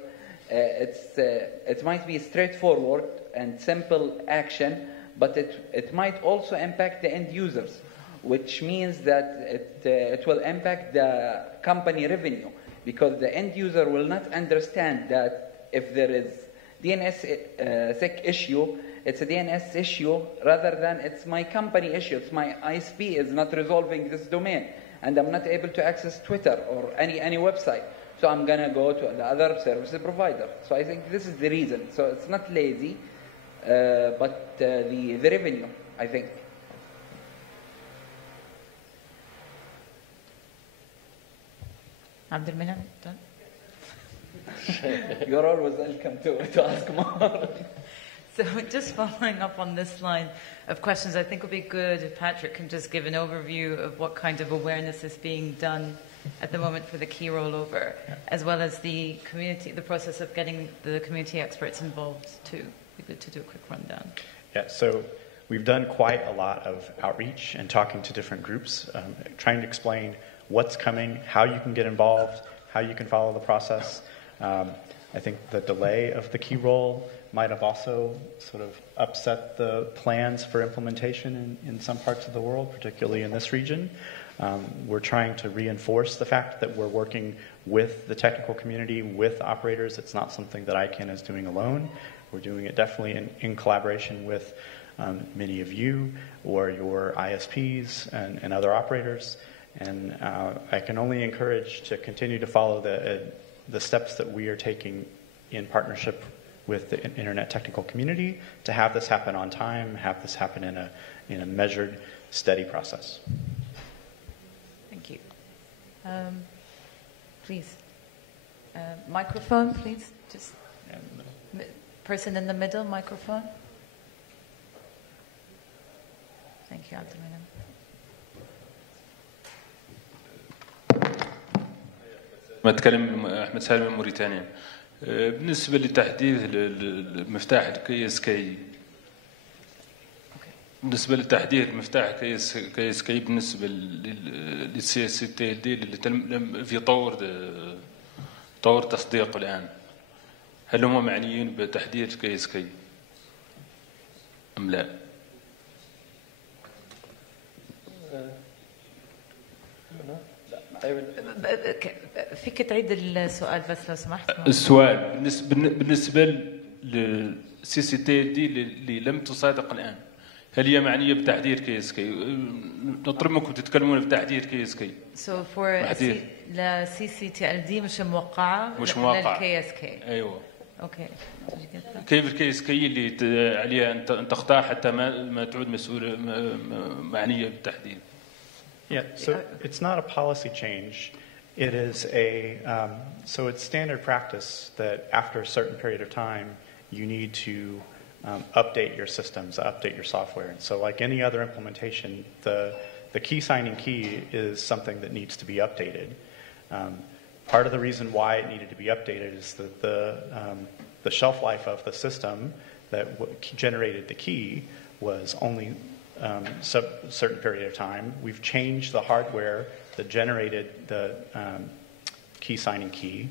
it might be straightforward and simple action, but it might also impact the end users, which means that it will impact the company revenue, because the end user will not understand that if there is DNSSEC issue, it's a DNS issue rather than it's my company issue. It's my ISP is not resolving this domain, and I'm not able to access Twitter or any website. So I'm gonna go to the other service provider. So I think this is the reason. So it's not lazy, but the revenue, I think. Abdelminan, done? You're always welcome to ask more. So just following up on this line of questions, I think it would be good if Patrick can just give an overview of what kind of awareness is being done at the moment for the key rollover, as well as the community, the process of getting the community experts involved too. It'd be good to do a quick rundown. Yeah, so we've done quite a lot of outreach and talking to different groups, trying to explain what's coming, how you can get involved, how you can follow the process. I think the delay of the key roll might have also sort of upset the plans for implementation in some parts of the world, particularly in this region. We're trying to reinforce the fact that we're working with the technical community, with operators. It's not something that ICANN is doing alone. We're doing it definitely in collaboration with many of you or your ISPs and other operators. And I can only encourage to continue to follow the steps that we are taking in partnership with the internet technical community to have this happen on time, have this happen in a measured, steady process. Thank you. Please. Microphone, please. Just person in the middle, microphone. Thank you, Abdelminan. أتكلم أحمد سالم من موريتانيا. بالنسبة لتحديث المفتاح الكي اس كي، بالنسبة لتحديث مفتاح كي اس كي بالنسبة للسي اس تي ال دي اللي في طور تصديقه الآن، هل هم معنيين بتحديث كي اس كي أم لا؟ فيك تعيد السؤال بس لو سمحت؟ السؤال بالنسبة للسي سي تي دي اللي لم تصادق الآن، هل هي معنية بتحديث كي اس كي؟ نطلب منكم تتكلمون بتحديث كي اس كي. So for لا سي سي تي ال دي مش موقعة للكي اس كي. أيوة. اوكي. كيف الكي اس كي اللي عليها أن تخضع حتى ما تعود مسؤولة معنية بالتحديث؟ Yeah, so it's not a policy change. It is so it's standard practice that after a certain period of time, you need to update your systems, update your software. And so like any other implementation, the key signing key is something that needs to be updated. Part of the reason why it needed to be updated is that the shelf life of the system that generated the key was only certain period of time. We've changed the hardware that generated the key signing key.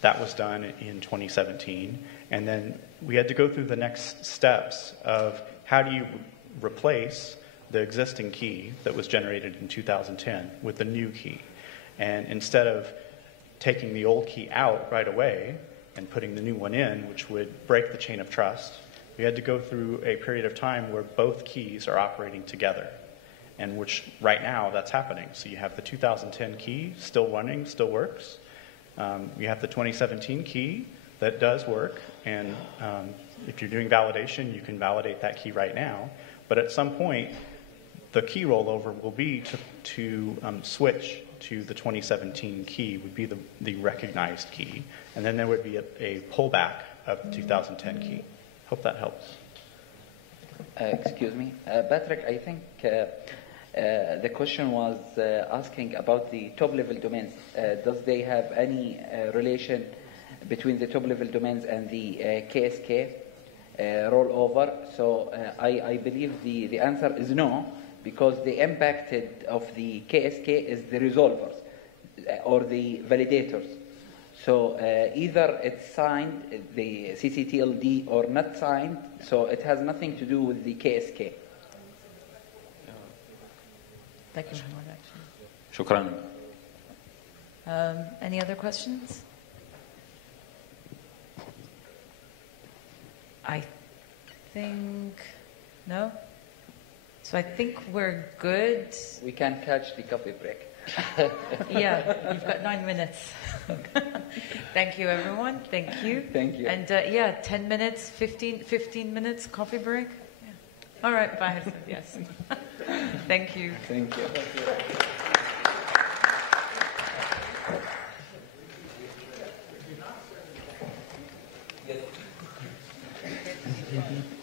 That was done in 2017. And then we had to go through the next steps of how do you replace the existing key that was generated in 2010 with the new key. And instead of taking the old key out right away and putting the new one in, which would break the chain of trust, we had to go through a period of time where both keys are operating together, and which right now that's happening. So you have the 2010 key still running, still works. You have the 2017 key that does work, and if you're doing validation, you can validate that key right now. But at some point, the key rollover will be to switch to the 2017 key, would be the recognized key, and then there would be a pullback of the 2010 key. Hope that helps. Excuse me. Patrick, I think the question was asking about the top-level domains. Does they have any relation between the top-level domains and the KSK rollover? So I believe the answer is no, because the impacted of the KSK is the resolvers or the validators. So either it's signed, the CCTLD, or not signed, so it has nothing to do with the KSK. Thank you, Mohammed. شكرا. Any other questions? I think no. So I think we're good. We can catch the coffee break. Yeah, you've got 9 minutes. Thank you, everyone. Thank you. Thank you. And 10 minutes, 15 minutes coffee break. Yeah. All right, bye. Yes. Thank you. Thank you. Thank you.